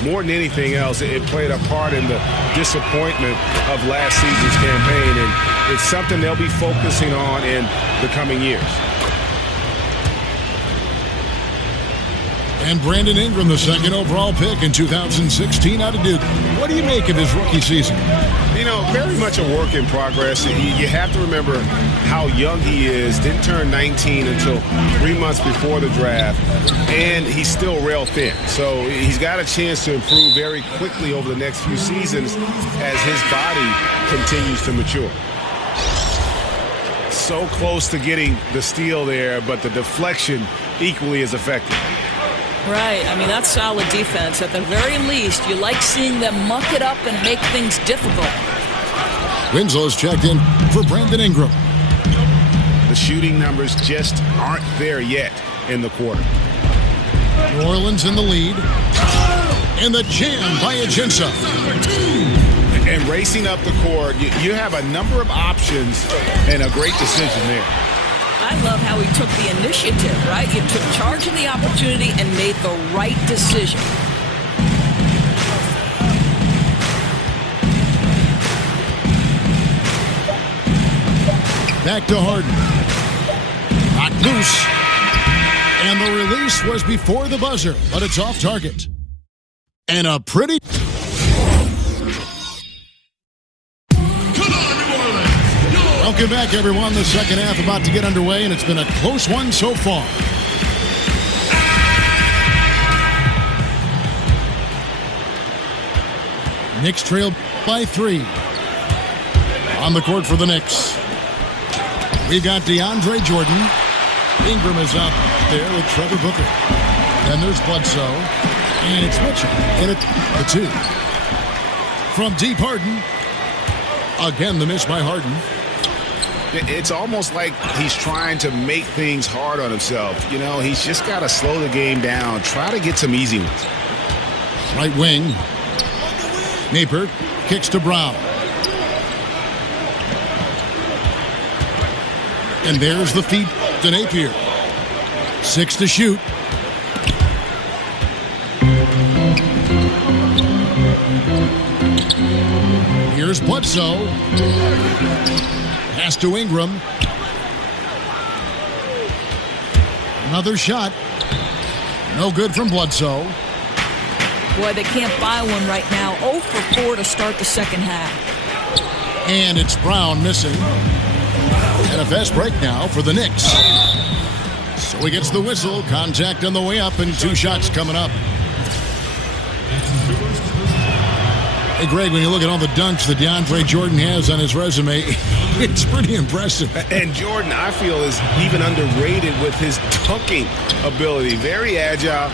More than anything else, it played a part in the disappointment of last season's campaign, and it's something they'll be focusing on in the coming years. And Brandon Ingram, the second overall pick in 2016 out of Duke. What do you make of his rookie season? You know, very much a work in progress. You have to remember how young he is. Didn't turn 19 until 3 months before the draft, and he's still rail thin. So he's got a chance to improve very quickly over the next few seasons as his body continues to mature. So close to getting the steal there, but the deflection equally as effective. Right. I mean, that's solid defense. At the very least, you like seeing them muck it up and make things difficult. Winslow's checked in for Brandon Ingram. The shooting numbers just aren't there yet in the quarter. New Orleans in the lead. And the jam by Ajinça. And racing up the court, you have a number of options and a great decision there. I love how he took the initiative, right? He took charge of the opportunity and made the right decision. Back to Harden. Knocked loose. And the release was before the buzzer, but it's off target. And a pretty... Welcome back, everyone. The second half about to get underway, and it's been a close one so far. Knicks trail by 3. On the court for the Knicks. We've got DeAndre Jordan. Ingram is out there with Trevor Booker. Then there's Bledsoe. And it's Mitchell in at the 2. From deep, Harden. Again, the miss by Harden. It's almost like he's trying to make things hard on himself. You know, he's just got to slow the game down. Try to get some easy ones. Right wing. Napier kicks to Brown. And there's the feed to Napier. 6 to shoot. Here's Bledsoe. Pass to Ingram. Another shot. No good from Bledsoe. Boy, they can't buy one right now. 0 for 4 to start the second half. And it's Brown missing. And a fast break now for the Knicks. So he gets the whistle. Contact on the way up and 2 shots coming up. Hey, Greg, when you look at all the dunks that DeAndre Jordan has on his resume, it's pretty impressive. And Jordan, I feel, is even underrated with his dunking ability. Very agile.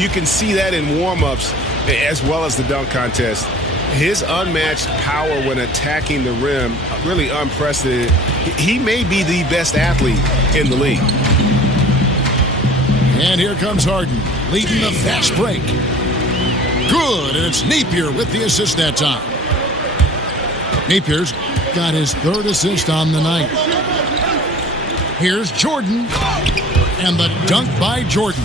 You can see that in warm-ups as well as the dunk contest. His unmatched power when attacking the rim, really unprecedented. He may be the best athlete in the league. And here comes Harden, leading the fast break. Good, and it's Napier with the assist that time. Napier's got his 3rd assist on the night. Here's Jordan, and the dunk by Jordan.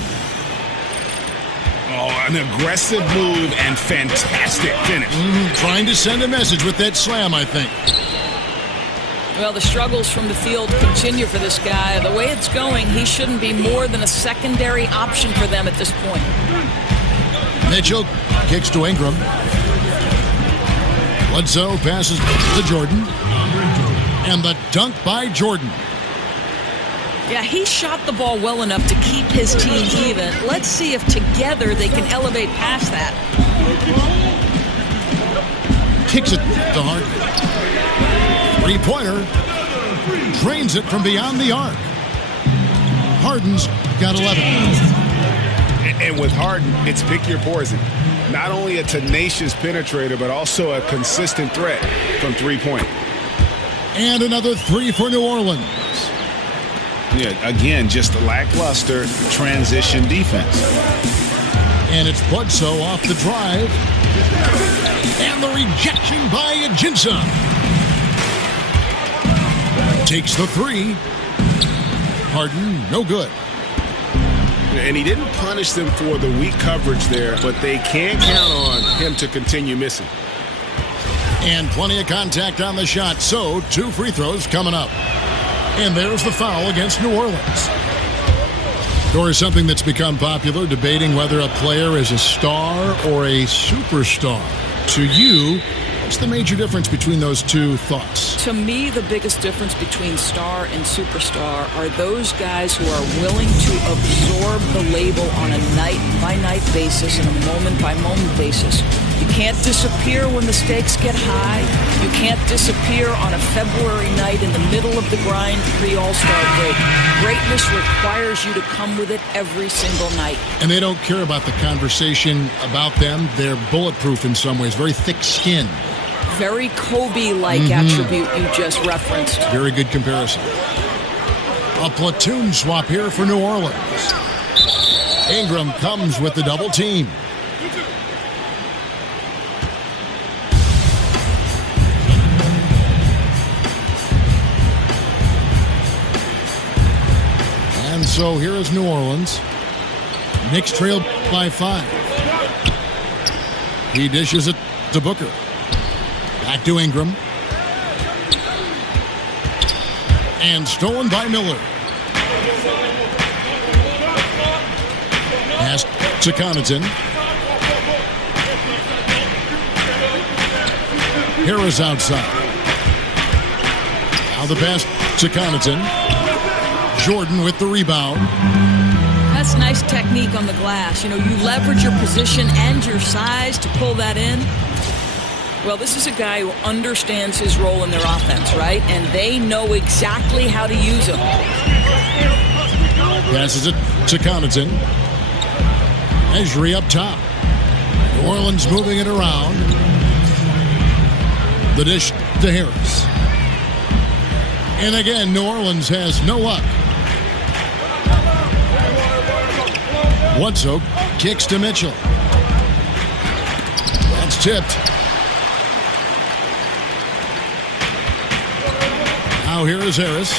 Oh, an aggressive move and fantastic finish. Trying to send a message with that slam, I think. Well, the struggles from the field continue for this guy. The way it's going, he shouldn't be more than a secondary option for them at this point. Mitchell kicks to Ingram. Bledsoe passes to Jordan. And the dunk by Jordan. Yeah, he shot the ball well enough to keep his team even. Let's see if together they can elevate past that. Kicks it to Harden. 3-pointer. Drains it from beyond the arc. Harden's got 11. And with Harden, it's pick your poison. Not only a tenacious penetrator, but also a consistent threat from 3-point. And another 3 for New Orleans. Yeah, again, just a lackluster transition defense. And it's Bledsoe off the drive. And the rejection by Ajinça. Takes the three. Harden, no good. And he didn't punish them for the weak coverage there, but they can't count on him to continue missing. And plenty of contact on the shot, so 2 free throws coming up. And there's the foul against New Orleans. Or something that's become popular, debating whether a player is a star or a superstar. To you, what's the major difference between those two thoughts? To me, the biggest difference between star and superstar are those guys who are willing to absorb the label on a night-by-night basis and a moment-by-moment basis. You can't disappear when the stakes get high. You can't disappear on a February night in the middle of the grind pre-All-Star break. Greatness requires you to come with it every single night. And they don't care about the conversation about them. They're bulletproof in some ways, very thick skin. Very Kobe-like attribute you just referenced. Very good comparison. A platoon swap here for New Orleans. Ingram comes with the double team. And so here is New Orleans. Knicks trail by 5. He dishes it to Booker. Back to Ingram. And stolen by Miller. Pass to Connaughton. Harris outside. Now the pass to Connaughton. Jordan with the rebound. That's nice technique on the glass. You know, you leverage your position and your size to pull that in. Well, this is a guy who understands his role in their offense, right? And they know exactly how to use him. Passes it to Connaughton. Ezri up top. New Orleans moving it around. The dish to Harris. And again, New Orleans has no luck. Bledsoe kicks to Mitchell. That's tipped. Now here is Harris.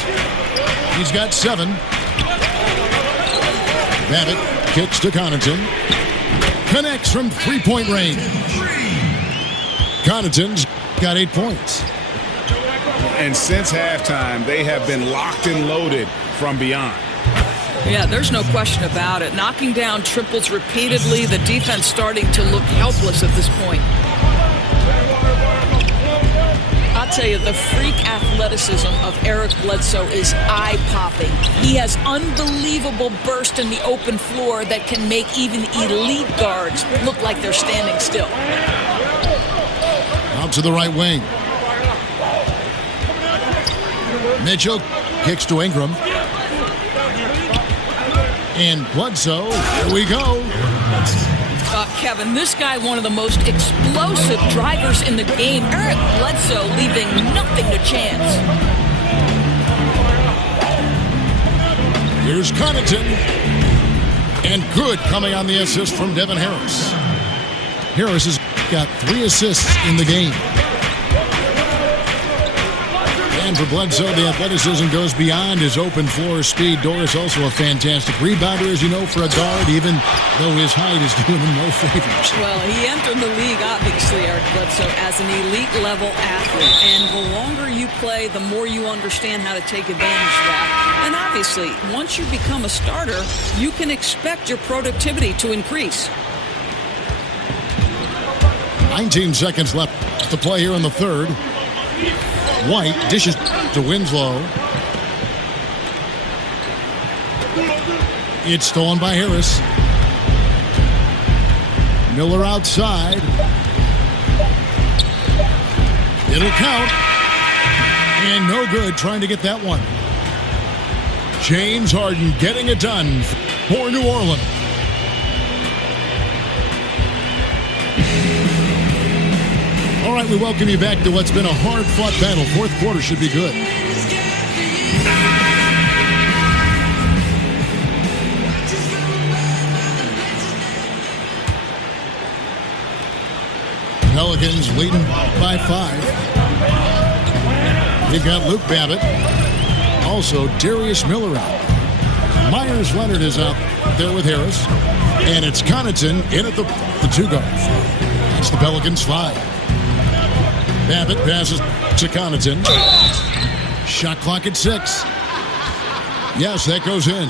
He's got 7. Babbitt kicks to Connaughton. Connects from 3-point range. Connaughton's got 8 points. And since halftime, they have been locked and loaded from beyond. Yeah, there's no question about it. Knocking down triples repeatedly, the defense starting to look helpless at this point. I'll tell you, the freak athleticism of Eric Bledsoe is eye-popping. He has unbelievable burst in the open floor that can make even elite guards look like they're standing still. Out to the right wing. Mitchell kicks to Ingram. And Bledsoe, here we go. Kevin, this guy, one of the most explosive drivers in the game. Eric Bledsoe leaving nothing to chance. Here's Connaughton. And good coming on the assist from Devin Harris. Harris has got 3 assists in the game. And for Bledsoe, the athleticism goes beyond his open floor speed. Doris also a fantastic rebounder, as you know, for a guard, even though his height is doing him no favors. Well, he entered the league, obviously, Eric Bledsoe, as an elite-level athlete. And the longer you play, the more you understand how to take advantage of that. And obviously, once you become a starter, you can expect your productivity to increase. 19 seconds left to play here in the third. White dishes to Winslow. It's stolen by Harris. Miller outside. It'll count. And no good trying to get that one. James Harden getting it done for New Orleans. All right, we welcome you back to what's been a hard-fought battle. Fourth quarter should be good. Pelicans leading by 5. You've got Luke Babbitt. Also, Darius Miller out. Myers Leonard is out there with Harris. And it's Connaughton in at the 2 guards. It's the Pelicans 5. Babbitt passes to Connaughton. Shot clock at 6. Yes, that goes in.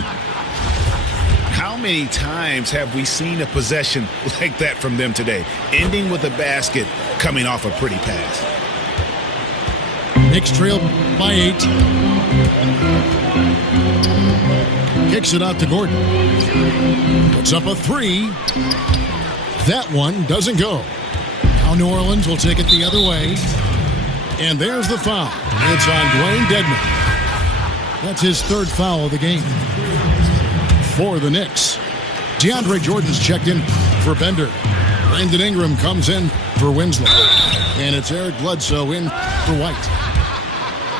How many times have we seen a possession like that from them today? Ending with a basket, coming off a pretty pass. Knicks trail by 8. Kicks it out to Gordon. Puts up a 3. That one doesn't go. Now New Orleans will take it the other way. And there's the foul. It's on Dwayne Dedmon. That's his 3rd foul of the game for the Knicks. DeAndre Jordan's checked in for Bender. Brandon Ingram comes in for Winslow. And it's Eric Bledsoe in for White.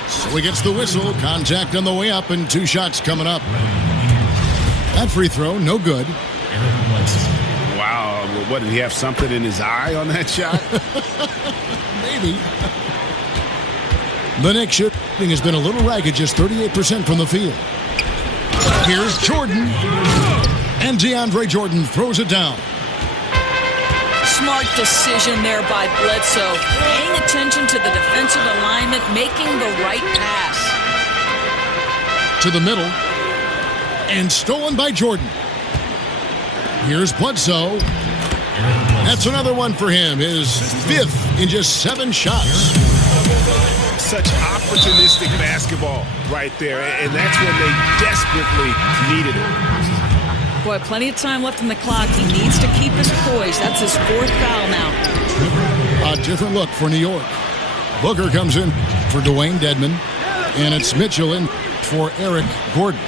So he gets the whistle. Contact on the way up and 2 shots coming up. That free throw, no good. Wow. What, did he have something in his eye on that shot? Maybe. The Knicks shooting has been a little ragged, just 38% from the field. Here's Jordan. And DeAndre Jordan throws it down. Smart decision there by Bledsoe. Paying attention to the defensive alignment, making the right pass. To the middle. And stolen by Jordan. Here's Bledsoe. That's another one for him. His 5th in just 7 shots. Such opportunistic basketball right there, and that's when they desperately needed it. Boy, plenty of time left in the clock. He needs to keep his poise. That's his 4th foul now. A different look for New York. Booker comes in for Dwayne Dedmon, and it's Mitchell in for Eric Gordon.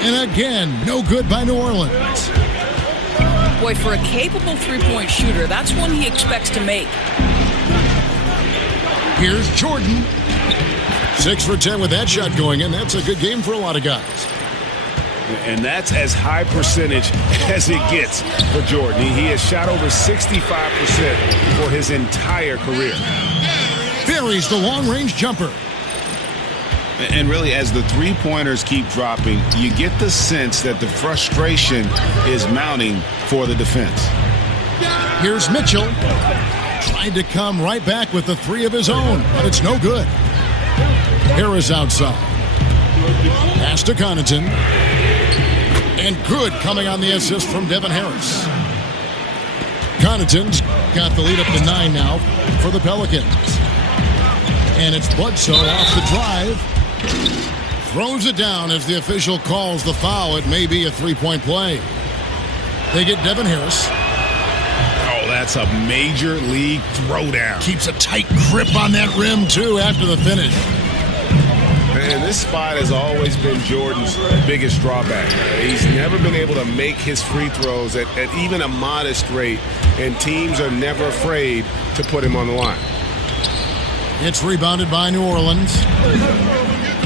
And again, no good by New Orleans. Boy, for a capable three-point shooter, that's one he expects to make. Here's Jordan. 6 for 10 with that shot going in. That's a good game for a lot of guys. And that's as high percentage as it gets for Jordan. He has shot over 65% for his entire career. Buries the long-range jumper. And really, as the three-pointers keep dropping, you get the sense that the frustration is mounting for the defense. Here's Mitchell. Tried to come right back with the 3 of his own, but it's no good. Harris outside. Pass to Connaughton. And good coming on the assist from Devin Harris. Connaughton's got the lead up to 9 now for the Pelicans. And it's Bledsoe off the drive. Throws it down as the official calls the foul. It may be a 3-point play. They get Devin Harris. Oh, that's a major league throwdown. Keeps a tight grip on that rim, too, after the finish. Man, this spot has always been Jordan's biggest drawback. He's never been able to make his free throws at even a modest rate, and teams are never afraid to put him on the line. It's rebounded by New Orleans.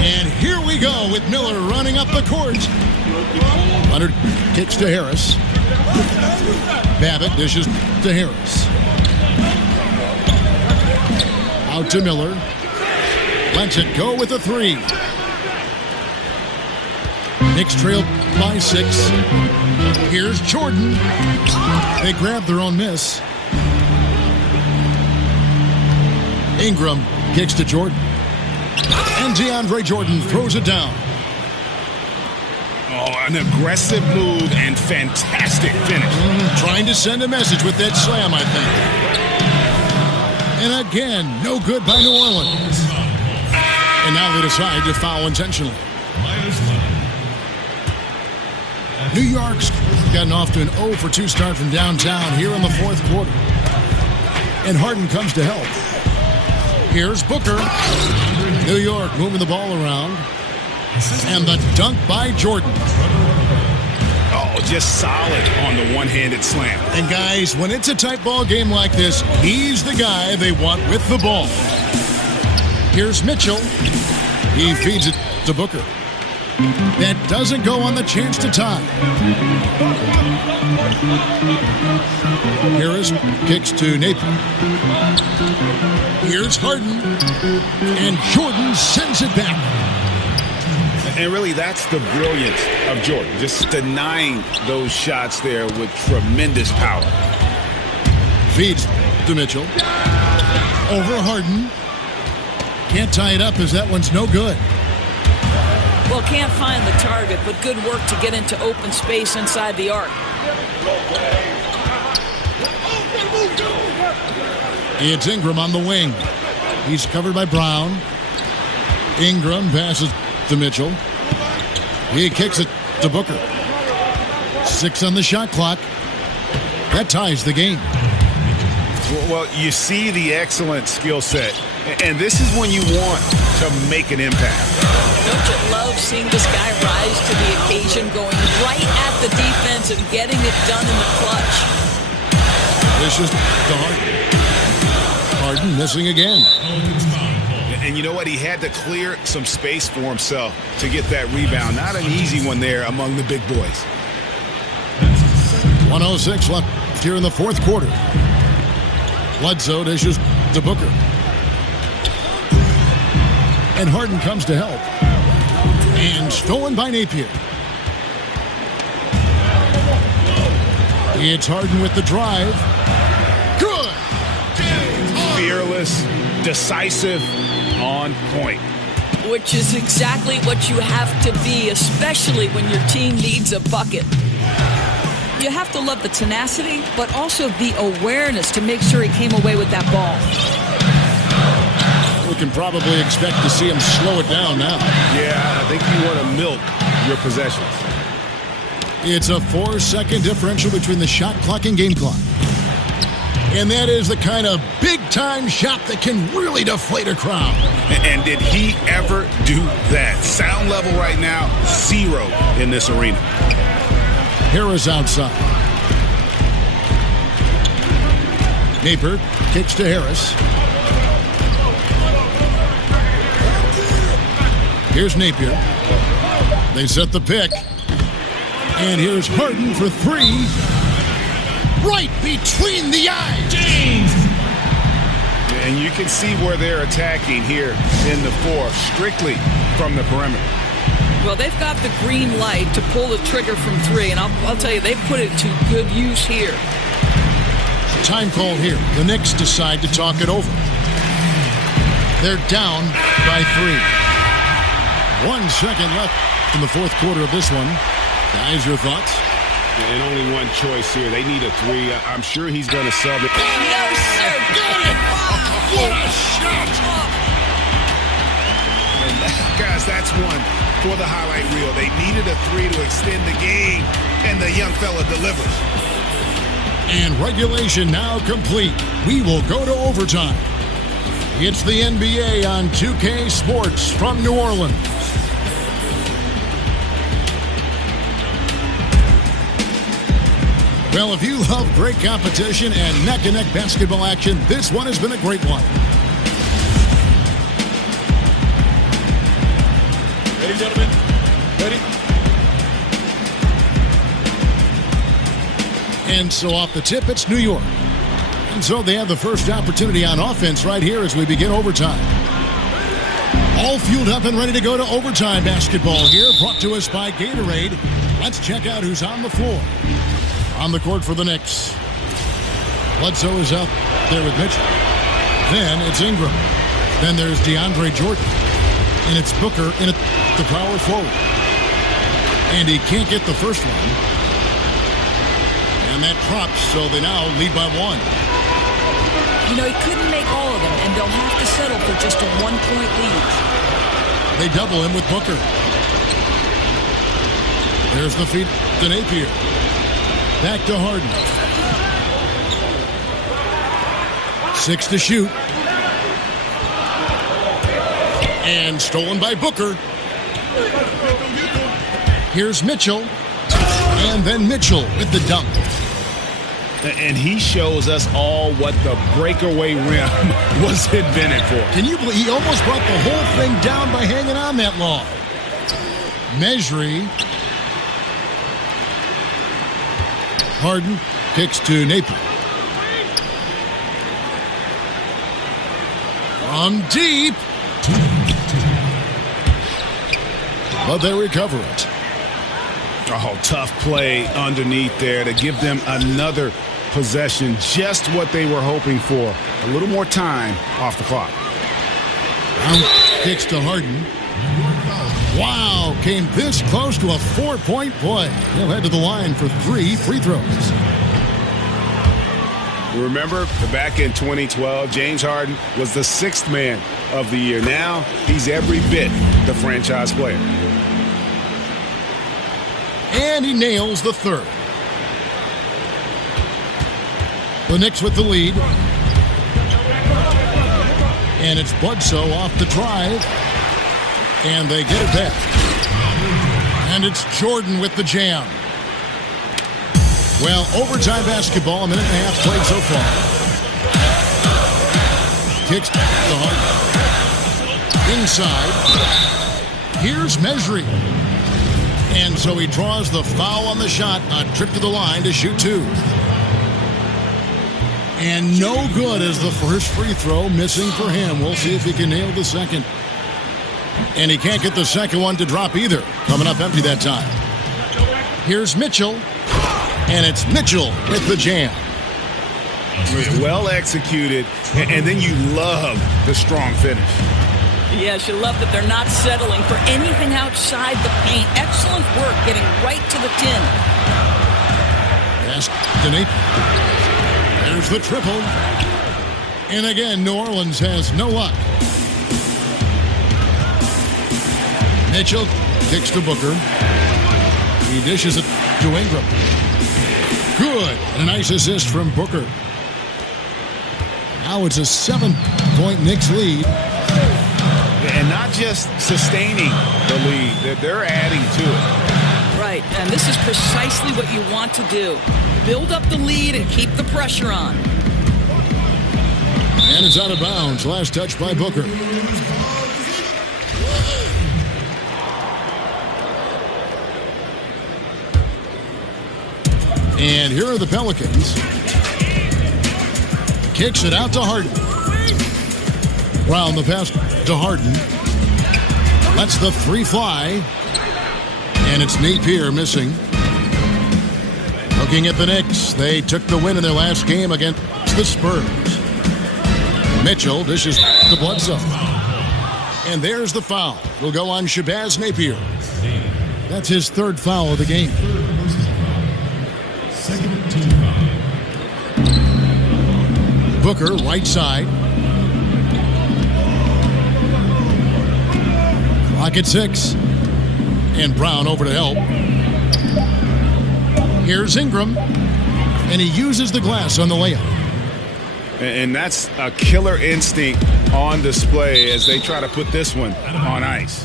And here we go with Miller running up the court. Leonard kicks to Harris. Babbitt dishes to Harris. Out to Miller. Lets it go with a 3. Knicks trail by 6. Here's Jordan. They grab their own miss. Ingram kicks to Jordan. And DeAndre Jordan throws it down. Oh, an aggressive move and fantastic finish. Trying to send a message with that slam, I think. And again, no good by New Orleans. And now they decide to foul intentionally. New York's gotten off to an 0 for 2 start from downtown here in the 4th quarter. And Harden comes to help. Here's Booker. New York moving the ball around. And the dunk by Jordan. Oh, just solid on the one-handed slam. And guys, when it's a tight ball game like this, he's the guy they want with the ball. Here's Mitchell. He feeds it to Booker. That doesn't go on the chance to tie. Harris kicks to Napier. Here's Harden. And Jordan sends it back. And really, that's the brilliance of Jordan. Just denying those shots there with tremendous power. Feeds to Mitchell. Over Harden. Can't tie it up as that one's no good. Well, can't find the target, but good work to get into open space inside the arc. It's Ingram on the wing. He's covered by Brown. Ingram passes to Mitchell. He kicks it to Booker. 6 on the shot clock. That ties the game. Well, you see the excellent skill set, and this is when you want to make an impact. Don't you love seeing this guy rise to the occasion, going right at the defense and getting it done in the clutch? This is to Harden. Harden missing again. And you know what? He had to clear some space for himself to get that rebound. Not an easy one there among the big boys. 1:06 left here in the fourth quarter. Bledsoe dishes to Booker. And Harden comes to help. And stolen by Napier. It's Harden with the drive. Good! Fearless, decisive, on point. Which is exactly what you have to be, especially when your team needs a bucket. You have to love the tenacity, but also the awareness to make sure he came away with that ball. We can probably expect to see him slow it down now. Yeah, I think you want to milk your possessions. It's a 4-second differential between the shot clock and game clock. And that is the kind of big-time shot that can really deflate a crowd. And did he ever do that? Sound level right now, 0 in this arena. Harris outside. Napier kicks to Harris. Here's Napier. They set the pick. And here's Harden for 3. Right between the eyes. James. And you can see where they're attacking here in the fourth, strictly from the perimeter. Well, they've got the green light to pull the trigger from 3, and I'll tell you, they put it to good use here. Time call here. The Knicks decide to talk it over. They're down by 3. 1 second left in the fourth quarter of this one. Guys, your thoughts? And only one choice here. They need a 3. I'm sure he's going to sub it. No, sir. What a shot! And guys, that's one for the highlight reel. They needed a 3 to extend the game, and the young fella delivers. And regulation now complete. We will go to overtime. It's the NBA on 2K Sports from New Orleans. Well, if you love great competition and neck-and-neck basketball action, this one has been a great one. Ready, gentlemen? Ready? And so off the tip, it's New York. And so they have the first opportunity on offense right here as we begin overtime. All fueled up and ready to go to overtime basketball here, brought to us by Gatorade. Let's check out who's on the floor. On the court for the Knicks. Bledsoe is out there with Mitchell. Then it's Ingram. Then there's DeAndre Jordan. And it's Booker in the power forward. And he can't get the first one. And that drops, so they now lead by 1. You know, he couldn't make all of them, and they'll have to settle for just a 1-point lead. They double him with Booker. There's the feed to Napier. Back to Harden. 6 to shoot. And stolen by Booker. Here's Mitchell. And then Mitchell with the dunk. And he shows us all what the breakaway rim was invented for. Can you believe he almost brought the whole thing down by hanging on that long? Mesri. Harden kicks to Napier. From deep. But they recover it. Oh, tough play underneath there to give them another possession. Just what they were hoping for. A little more time off the clock. Brown kicks to Harden. Wow, came this close to a 4-point play. He'll head to the line for 3 free throws. You remember back in 2012, James Harden was the 6th man of the year. Now he's every bit the franchise player. And he nails the 3rd. The Knicks with the lead. And it's Bledsoe off the drive. And they get it back. And it's Jordan with the jam. Well, overtime basketball, a minute and a half played so far. Kicks to Harden. Inside. Here's Mesri. And so he draws the foul on the shot. A trip to the line to shoot 2. And no good as the first free throw missing for him. We'll see if he can nail the second. And he can't get the second one to drop either. Coming up empty that time. Here's Mitchell. And it's Mitchell with the jam. Well executed. And then you love the strong finish. Yes, you love that they're not settling for anything outside the paint. Excellent work getting right to the tin. Pass to Napier. There's the triple. And again, New Orleans has no luck. Mitchell kicks to Booker. He dishes it to Ingram. Good. And a nice assist from Booker. Now it's a 7-point Knicks lead. And not just sustaining the lead, they're adding to it. Right, and this is precisely what you want to do. Build up the lead and keep the pressure on. And it's out of bounds. Last touch by Booker. And here are the Pelicans. Kicks it out to Harden. Brown the pass to Harden. Lets the 3 fly. And it's Napier missing. Looking at the Knicks, they took the win in their last game against the Spurs. Mitchell dishes to Bledsoe. And there's the foul. It'll go on Shabazz Napier. That's his 3rd foul of the game. Booker, right side. Clock at 6. And Brown over to help. Here's Ingram. And he uses the glass on the layup. And that's a killer instinct on display as they try to put this one on ice.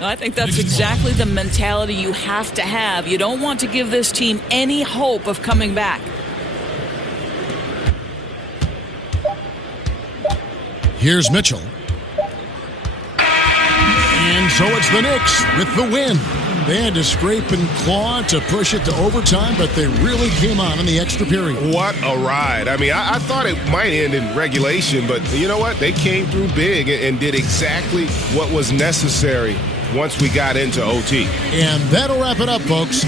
I think that's exactly the mentality you have to have. You don't want to give this team any hope of coming back. Here's Mitchell. And so it's the Knicks with the win. They had to scrape and claw to push it to overtime, but they really came on in the extra period. What a ride. I mean, I thought it might end in regulation, but you know what? They came through big and did exactly what was necessary once we got into OT. And that'll wrap it up, folks.